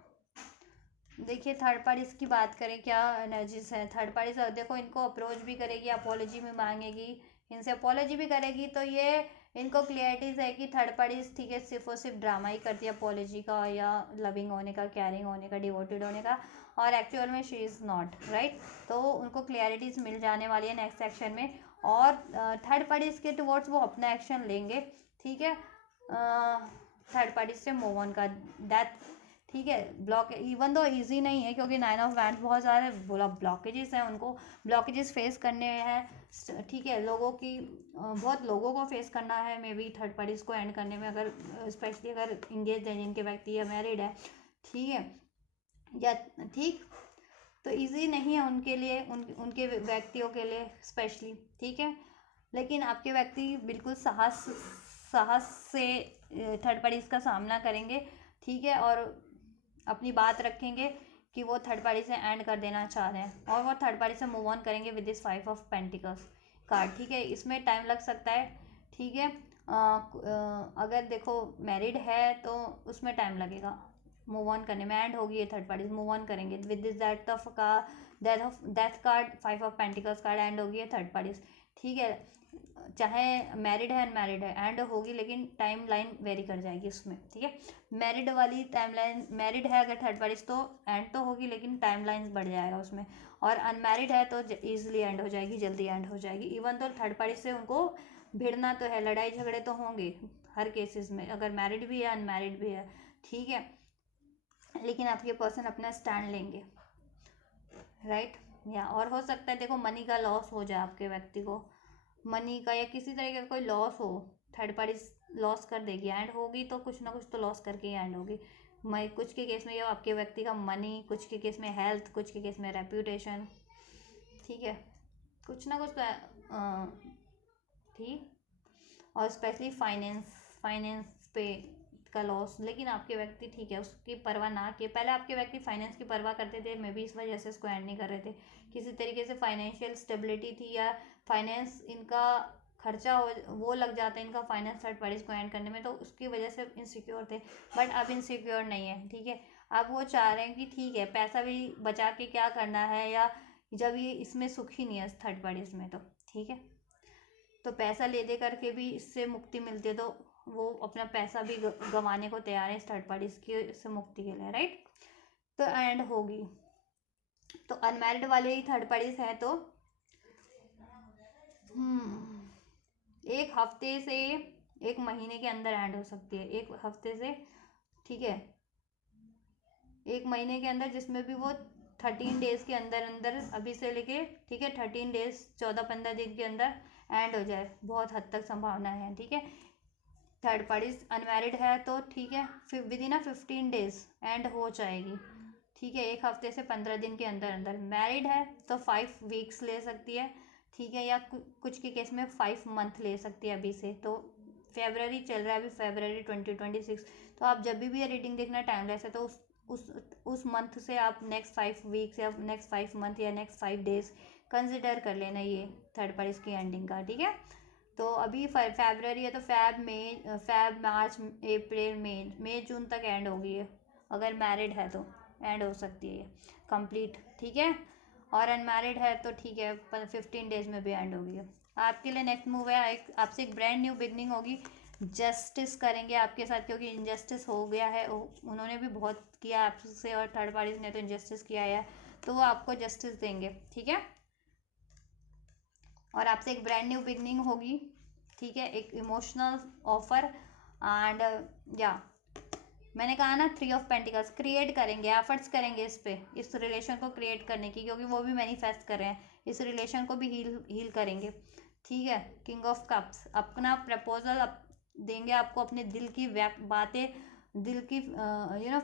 देखिए थर्ड पार्टीज की बात करें, क्या एनर्जीज है थर्ड पार्टीज, देखो इनको अप्रोच भी करेगी, अपोलॉजी भी मांगेगी, इनसे अपोलॉजी भी करेगी, तो ये इनको क्लियरिटीज है कि थर्ड पार्टीज ठीक है सिर्फ और सिर्फ ड्रामा ही करती है अपोलॉजी का या लविंग होने का, केयरिंग होने का, डिवोटेड होने का, और एक्चुअल में शी इज़ नॉट, राइट। तो उनको क्लियरिटीज मिल जाने वाली है नेक्स्ट एक्शन में, और थर्ड पार्टीज के टुवर्ड्स वो अपना एक्शन लेंगे, ठीक है। थर्ड पार्टी से मूव ऑन का दैट, ठीक है। ब्लॉक इवन दो इजी नहीं है, क्योंकि 9 ऑफ वैंड्स बहुत सारे बोला ब्लॉकेजेस हैं, उनको ब्लॉकेजेस फेस करने हैं, ठीक है। लोगों की बहुत लोगों को फेस करना है मे बी थर्ड पार्टीज को एंड करने में, अगर स्पेशली अगर इंगेज है जिनके व्यक्ति या मैरिड है, ठीक है, या ठीक, तो इजी नहीं है उनके लिए, उनके व्यक्तियों के लिए स्पेशली, ठीक है। लेकिन आपके व्यक्ति बिल्कुल साहस साहस से थर्ड पार्टीज का सामना करेंगे, ठीक है, और अपनी बात रखेंगे कि वो थर्ड पार्टी से एंड कर देना चाह रहे हैं, और वो थर्ड पार्टी से मूव ऑन करेंगे with this 5 of pentacles card, ठीक है। इसमें टाइम लग सकता है, ठीक है। अगर देखो मैरिड है तो उसमें टाइम लगेगा मूव ऑन करने में, एंड होगी ये थर्ड पार्टी मूव ऑन करेंगे with this death card 5 of pentacles card, and होगी ये थर्ड पार्टीज, ठीक है। चाहे मैरिड है अनमैरिड है एंड होगी, लेकिन टाइम लाइन वेरी कर जाएगी उसमें, ठीक है। मैरिड वाली टाइम लाइन, मैरिड है अगर थर्ड पार्टीज तो एंड तो होगी लेकिन टाइम लाइन बढ़ जाएगा उसमें, और अनमैरिड है तो ईजिली एंड हो जाएगी, जल्दी एंड हो जाएगी। इवन तो थर्ड पार्टी से उनको भिड़ना तो है, लड़ाई झगड़े तो होंगे हर केसेस में, अगर मैरिड भी है अनमैरिड भी है, ठीक है, लेकिन आपके पर्सन अपना स्टैंड लेंगे, राइट। या और हो सकता है देखो मनी का लॉस हो जाए आपके व्यक्ति को, मनी का या किसी तरह का कोई लॉस हो, थर्ड पार्टी लॉस कर देगी, एंड होगी तो कुछ ना कुछ तो लॉस करके ही एंड होगी। मैं कुछ के केस में ये आपके व्यक्ति का मनी, कुछ के केस में हेल्थ, कुछ के केस में रेप्यूटेशन, ठीक है, कुछ ना कुछ तो ठीक, और स्पेशली फाइनेंस पे का लॉस, लेकिन आपके व्यक्ति ठीक है उसकी परवाह ना किए, पहले आपके व्यक्ति फाइनेंस की परवाह करते थे, मे बी इस वजह से इसको एंड नहीं कर रहे थे, किसी तरीके से फाइनेंशियल स्टेबिलिटी थी या फाइनेंस इनका खर्चा हो वो लग जाता है इनका फाइनेंस थर्ड पार्टीज को एंड करने में, तो उसकी वजह से इनसिक्योर थे, बट अब इनसिक्योर नहीं है, ठीक है। अब वो चाह रहे हैं कि ठीक है पैसा भी बचा के क्या करना है, या जब ये इसमें सुखी नहीं है थर्ड पार्टीज में तो ठीक है, तो पैसा ले दे करके भी इससे मुक्ति मिलती है, तो वो अपना पैसा भी गंवाने को तैयार है थर्ड पार्टीज की इससे मुक्ति के लिए, राइट। तो एंड होगी, तो अनमैरिड वाले ही थर्ड पार्टीज है तो एक हफ्ते से एक महीने के अंदर एंड हो सकती है, एक हफ्ते से, ठीक है, एक महीने के अंदर, जिसमें भी वो 13 डेज के अंदर अंदर अभी से लेके, ठीक है, 13 डेज 14-15 दिन के अंदर एंड हो जाए, बहुत हद तक संभावना है, ठीक है। थर्ड पार्टीज अनमैरिड है तो ठीक है विद इन 15 डेज एंड हो जाएगी, ठीक है, एक हफ्ते से 15 दिन के अंदर अंदर। मैरिड है तो 5 वीक्स ले सकती है, ठीक है, या कुछ के केस में 5 मंथ ले सकती है अभी से, तो फेबररी चल रहा है अभी, फेबररी 2026, तो आप जब भी ये रीडिंग देखना टाइमलेस है तो उस मंथ से आप नेक्स्ट 5 वीक्स या नेक्स्ट 5 मंथ या नेक्स्ट 5 डेज कंसिडर कर लेना ये थर्ड पार्टीज की एंडिंग का, ठीक है। तो अभी फेबररी है तो फैब मार्च अप्रैल मई जून तक एंड होगी है, अगर मैरिड है तो एंड हो सकती है कंप्लीट, ठीक है, और अनमैरिड है तो ठीक है 15 डेज में भी एंड होगी है। आपके लिए नेक्स्ट मूव है आपसे एक ब्रांड न्यू बिगनिंग होगी, जस्टिस करेंगे आपके साथ, क्योंकि इनजस्टिस हो गया है, उन्होंने भी बहुत किया आपसे और थर्ड पार्टीज ने तो इनजस्टिस किया है, तो वो आपको जस्टिस देंगे, ठीक है। और आपसे एक ब्रांड न्यू बिगनिंग होगी, ठीक है, एक इमोशनल ऑफर एंड या मैंने कहा ना 3 ऑफ पेंटिकल्स क्रिएट करेंगे, एफर्ट्स करेंगे इस पे, इस रिलेशन को क्रिएट करने की, क्योंकि वो भी मैनिफेस्ट कर रहे हैं, इस रिलेशन को भी हील करेंगे, ठीक है। किंग ऑफ कप्स अपना प्रपोजल देंगे आपको, अपने दिल की बातें, दिल की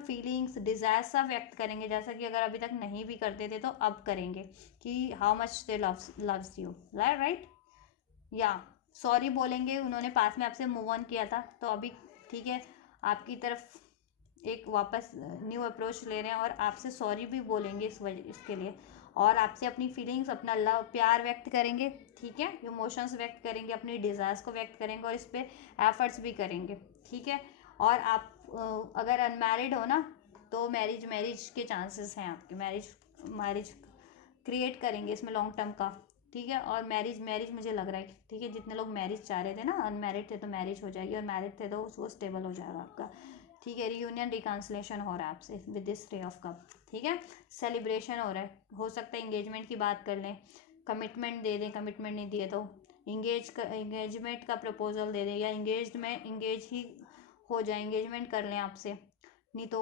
फीलिंग्स डिज़ायर सब व्यक्त करेंगे, जैसा कि अगर अभी तक नहीं भी करते थे तो अब करेंगे, कि how much they loves you, right. या सॉरी बोलेंगे, उन्होंने पास में आपसे मूव ऑन किया था तो अभी ठीक है आपकी तरफ एक वापस न्यू अप्रोच ले रहे हैं, और आपसे सॉरी भी बोलेंगे इसके लिए, और आपसे अपनी फीलिंग्स, अपना लव प्यार व्यक्त करेंगे, ठीक है, इमोशंस व्यक्त करेंगे, अपनी डिज़ायर्स को व्यक्त करेंगे, और इस पर एफर्ट्स भी करेंगे, ठीक है। और आप अगर अनमैरिड हो ना तो मैरिज के चांसेस हैं आपके, मैरिज क्रिएट करेंगे इसमें लॉन्ग टर्म का, ठीक है। और मैरिज मुझे लग रहा है, ठीक है, जितने लोग मैरिज चाह रहे थे ना, अनमैरिड थे तो मैरिज हो जाएगी, और मैरिड थे तो वो स्टेबल हो जाएगा आपका, ठीक है। रियूनियन रिकॉन्सिलेशन हो रहा है आपसे विद दिस 3 ऑफ कप, ठीक है। सेलिब्रेशन हो रहा है, हो सकता है इंगेजमेंट की बात कर लें, कमिटमेंट दे दें, कमिटमेंट नहीं दिए तो इंगेजमेंट का प्रपोजल दे दें, या इंगेज ही हो जाए, इंगेजमेंट कर लें आपसे, नहीं तो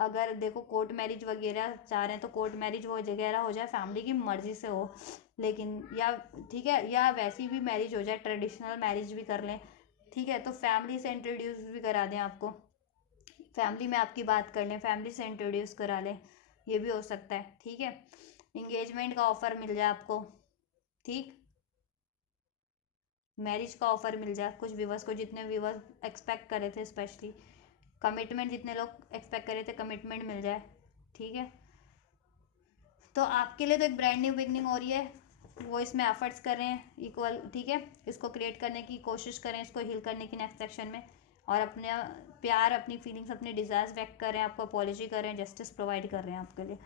अगर देखो कोर्ट मैरिज वगैरह चाह रहे हैं तो कोर्ट मैरिज वो वगैरह हो जाए, फैमिली की मर्जी से हो, लेकिन या ठीक है, या वैसी भी मैरिज हो जाए, ट्रेडिशनल मैरिज भी कर लें, ठीक है। तो फैमिली से इंट्रोड्यूस भी करा दें आपको, फैमिली में आपकी बात कर लें, फैमिली से इंट्रोड्यूस करा लें, ये भी हो सकता है, ठीक है। इंगेजमेंट का ऑफर मिल जाए आपको, ठीक, मैरिज का ऑफर मिल जाए कुछ व्यूवर्स को, जितने व्यूवर्स एक्सपेक्ट कर रहे थे, स्पेशली कमिटमेंट जितने लोग एक्सपेक्ट कर रहे थे, कमिटमेंट मिल जाए, ठीक है। तो आपके लिए तो एक ब्रांड न्यू बिगनिंग हो रही है, वो इसमें एफर्ट्स कर रहे हैं इक्वल, ठीक है, इसको क्रिएट करने की कोशिश करें, इसको हील करने की नेक्स्ट सेक्शन में, और अपने प्यार, अपनी फीलिंग्स, अपने डिज़ायर्स व्यक्त कर रहे हैं, आपको अपॉलॉजी कर रहे हैं, जस्टिस प्रोवाइड कर रहे हैं आपके लिए,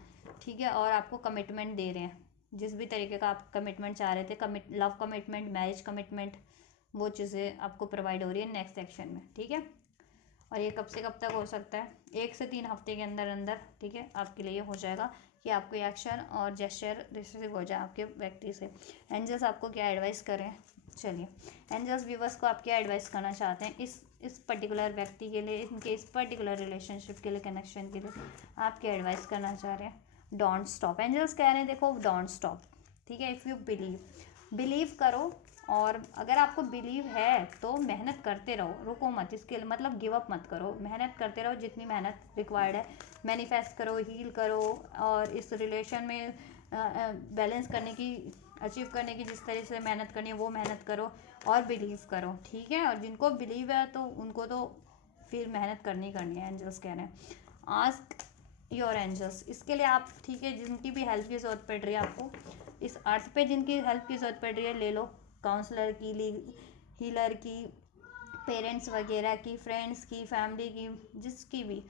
ठीक है। और आपको कमिटमेंट दे रहे हैं, जिस भी तरीके का आप कमिटमेंट चाह रहे थे, लव कमिटमेंट, मैरिज कमिटमेंट, वो चीज़ें आपको प्रोवाइड हो रही है नेक्स्ट सेक्शन में, ठीक है। और ये कब से कब तक हो सकता है, 1 से 3 हफ्ते के अंदर अंदर, ठीक है, आपके लिए ये हो जाएगा कि आपको एक्शन और जेस्चर रिसीव हो जाए आपके व्यक्ति से। एंजल्स आपको क्या एडवाइस करें, चलिए एंजल्स व्यूवर्स को आप क्या एडवाइस करना चाहते हैं इस पर्टिकुलर व्यक्ति के लिए, इनके इस पर्टिकुलर रिलेशनशिप के लिए, कनेक्शन के लिए आप क्या एडवाइस करना चाह रहे हैं। डोंट स्टॉप, एंजल्स कह रहे हैं देखो डोंट स्टॉप, ठीक है। इफ़ यू बिलीव करो, और अगर आपको बिलीव है तो मेहनत करते रहो, रुको मत, इसके मतलब गिव अप मत करो, मेहनत करते रहो, जितनी मेहनत रिक्वायर्ड है, मैनिफेस्ट करो, हील करो, और इस रिलेशन में बैलेंस करने की, अचीव करने की जिस तरह से मेहनत करनी है वो मेहनत करो, और बिलीव करो, ठीक है। और जिनको बिलीव है तो उनको तो फिर मेहनत करनी है, एंजल्स कह रहे हैं। आस्क योर एंजल्स, इसके लिए आप, ठीक है, जिनकी भी हेल्प की ज़रूरत पड़ रही है आपको इस अर्थ पे, जिनकी हेल्प की ज़रूरत पड़ रही है, ले लो, काउंसलर की, हीलर की, पेरेंट्स वगैरह की, फ्रेंड्स की, फैमिली की, जिसकी भी,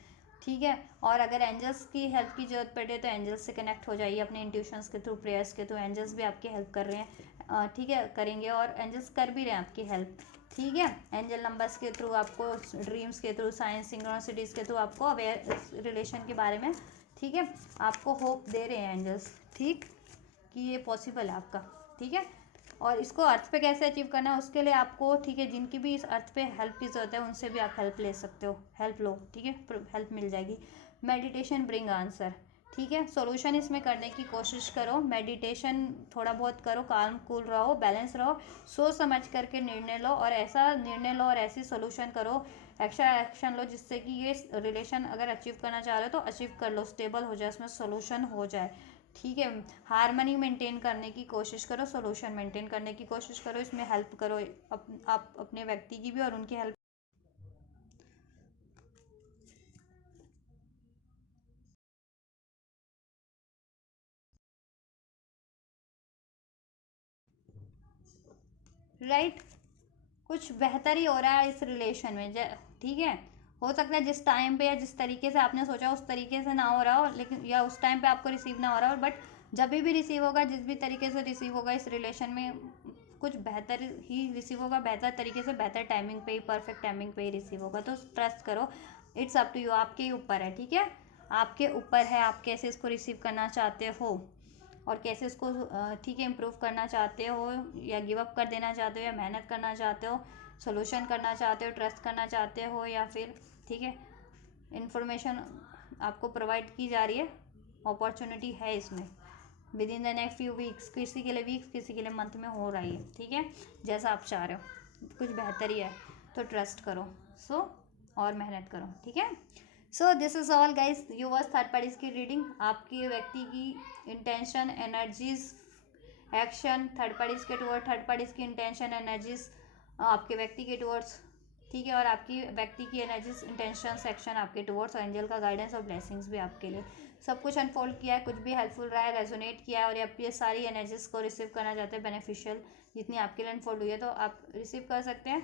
ठीक है। और अगर एंजल्स की हेल्प की ज़रूरत पड़े तो एंजल्स से कनेक्ट हो जाइए अपने इंट्यूशंस के थ्रू, प्रेयर्स के थ्रू, एंजल्स भी आपकी हेल्प कर रहे हैं, ठीक है, करेंगे, और एंजल्स कर भी रहे हैं आपकी हेल्प, ठीक है। एंजल नंबर्स के थ्रू आपको, ड्रीम्स के थ्रू, साइंस सिंक्रोनिसिटीज़ के थ्रू आपको अवेयर इस रिलेशन के बारे में, ठीक है, आपको होप दे रहे हैं एंजल्स, ठीक, कि ये पॉसिबल है आपका, ठीक है। और इसको अर्थ पे कैसे अचीव करना है उसके लिए आपको, ठीक है, जिनकी भी इस अर्थ पे हेल्प की ज़रूरत है उनसे भी आप हेल्प ले सकते हो, हेल्प लो, ठीक है, हेल्प मिल जाएगी। मेडिटेशन ब्रिंग आंसर, ठीक है, सॉल्यूशन इसमें करने की कोशिश करो, मेडिटेशन थोड़ा बहुत करो, काम कूल रहो, बैलेंस रहो, सोच समझ करके निर्णय लो, और ऐसा निर्णय लो और ऐसी सॉल्यूशन करो, एक्शन लो, जिससे कि ये रिलेशन अगर अचीव करना चाह रहे हो तो अचीव कर लो, स्टेबल हो जाए, उसमें सोल्यूशन हो जाए, ठीक है। हारमनी मेंटेन करने की कोशिश करो, सोल्यूशन मेंटेन करने की कोशिश करो, इसमें हेल्प करो, आप अपने व्यक्ति की भी और उनकी हेल्प। राइट, कुछ बेहतर ही हो रहा है इस रिलेशन में, ठीक है। हो सकता है जिस टाइम पे या जिस तरीके से आपने सोचा उस तरीके से ना हो रहा हो, लेकिन या उस टाइम पे आपको रिसीव ना हो रहा हो, बट जब भी रिसीव होगा, जिस भी तरीके से रिसीव होगा इस रिलेशन में, कुछ बेहतर ही रिसीव होगा, बेहतर तरीके से, बेहतर टाइमिंग पे ही, परफेक्ट टाइमिंग पे ही रिसीव होगा, तो ट्रस्ट करो, इट्स अप टू यू, आपके ही ऊपर है, ठीक है। आपके ऊपर है, आप कैसे इसको रिसीव करना चाहते हो और कैसे इसको ठीक है इम्प्रूव करना चाहते हो, या गिव अप कर देना चाहते हो, या मेहनत करना चाहते हो, सोल्यूशन करना चाहते हो, ट्रस्ट करना चाहते हो, या फिर ठीक है इन्फॉर्मेशन आपको प्रोवाइड की जा रही है, अपॉर्चुनिटी है इसमें with in the next few weeks, किसी के लिए वीक्स किसी के लिए मंथ में हो रही है, ठीक है, जैसा आप चाह रहे हो कुछ बेहतर ही है, तो ट्रस्ट करो और मेहनत करो, ठीक है। So this is all guys, universe third parties की रीडिंग, आपकी व्यक्ति की intention, energies, action, third parties के टुवर्ड, थर्ड पार्टीज की इंटेंशन, एनर्जीज आपके व्यक्ति के टुवर्ड्स, ठीक है, और आपकी व्यक्ति की एनर्जीज, इंटेंशन, एक्शन आपके टुवर्ड्स, और एंजल का गाइडेंस और ब्लेसिंग्स भी आपके लिए सब कुछ अनफोल्ड किया है, कुछ भी हेल्पफुल रहा है, रेजोनेट किया है, और आप ये सारी एनर्जीज को रिसीव करना चाहते हैं बेनिफिशियल जितनी आपके लिए अनफोल्ड हुई है, तो आप रिसीव कर सकते हैं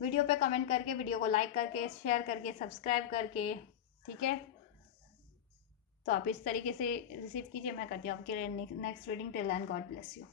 वीडियो पे कमेंट करके, वीडियो को लाइक करके, शेयर करके, सब्सक्राइब करके, ठीक है। तो आप इस तरीके से रिसीव कीजिए, मैं करती हूँ आपके लिए next reading. Till then God bless you.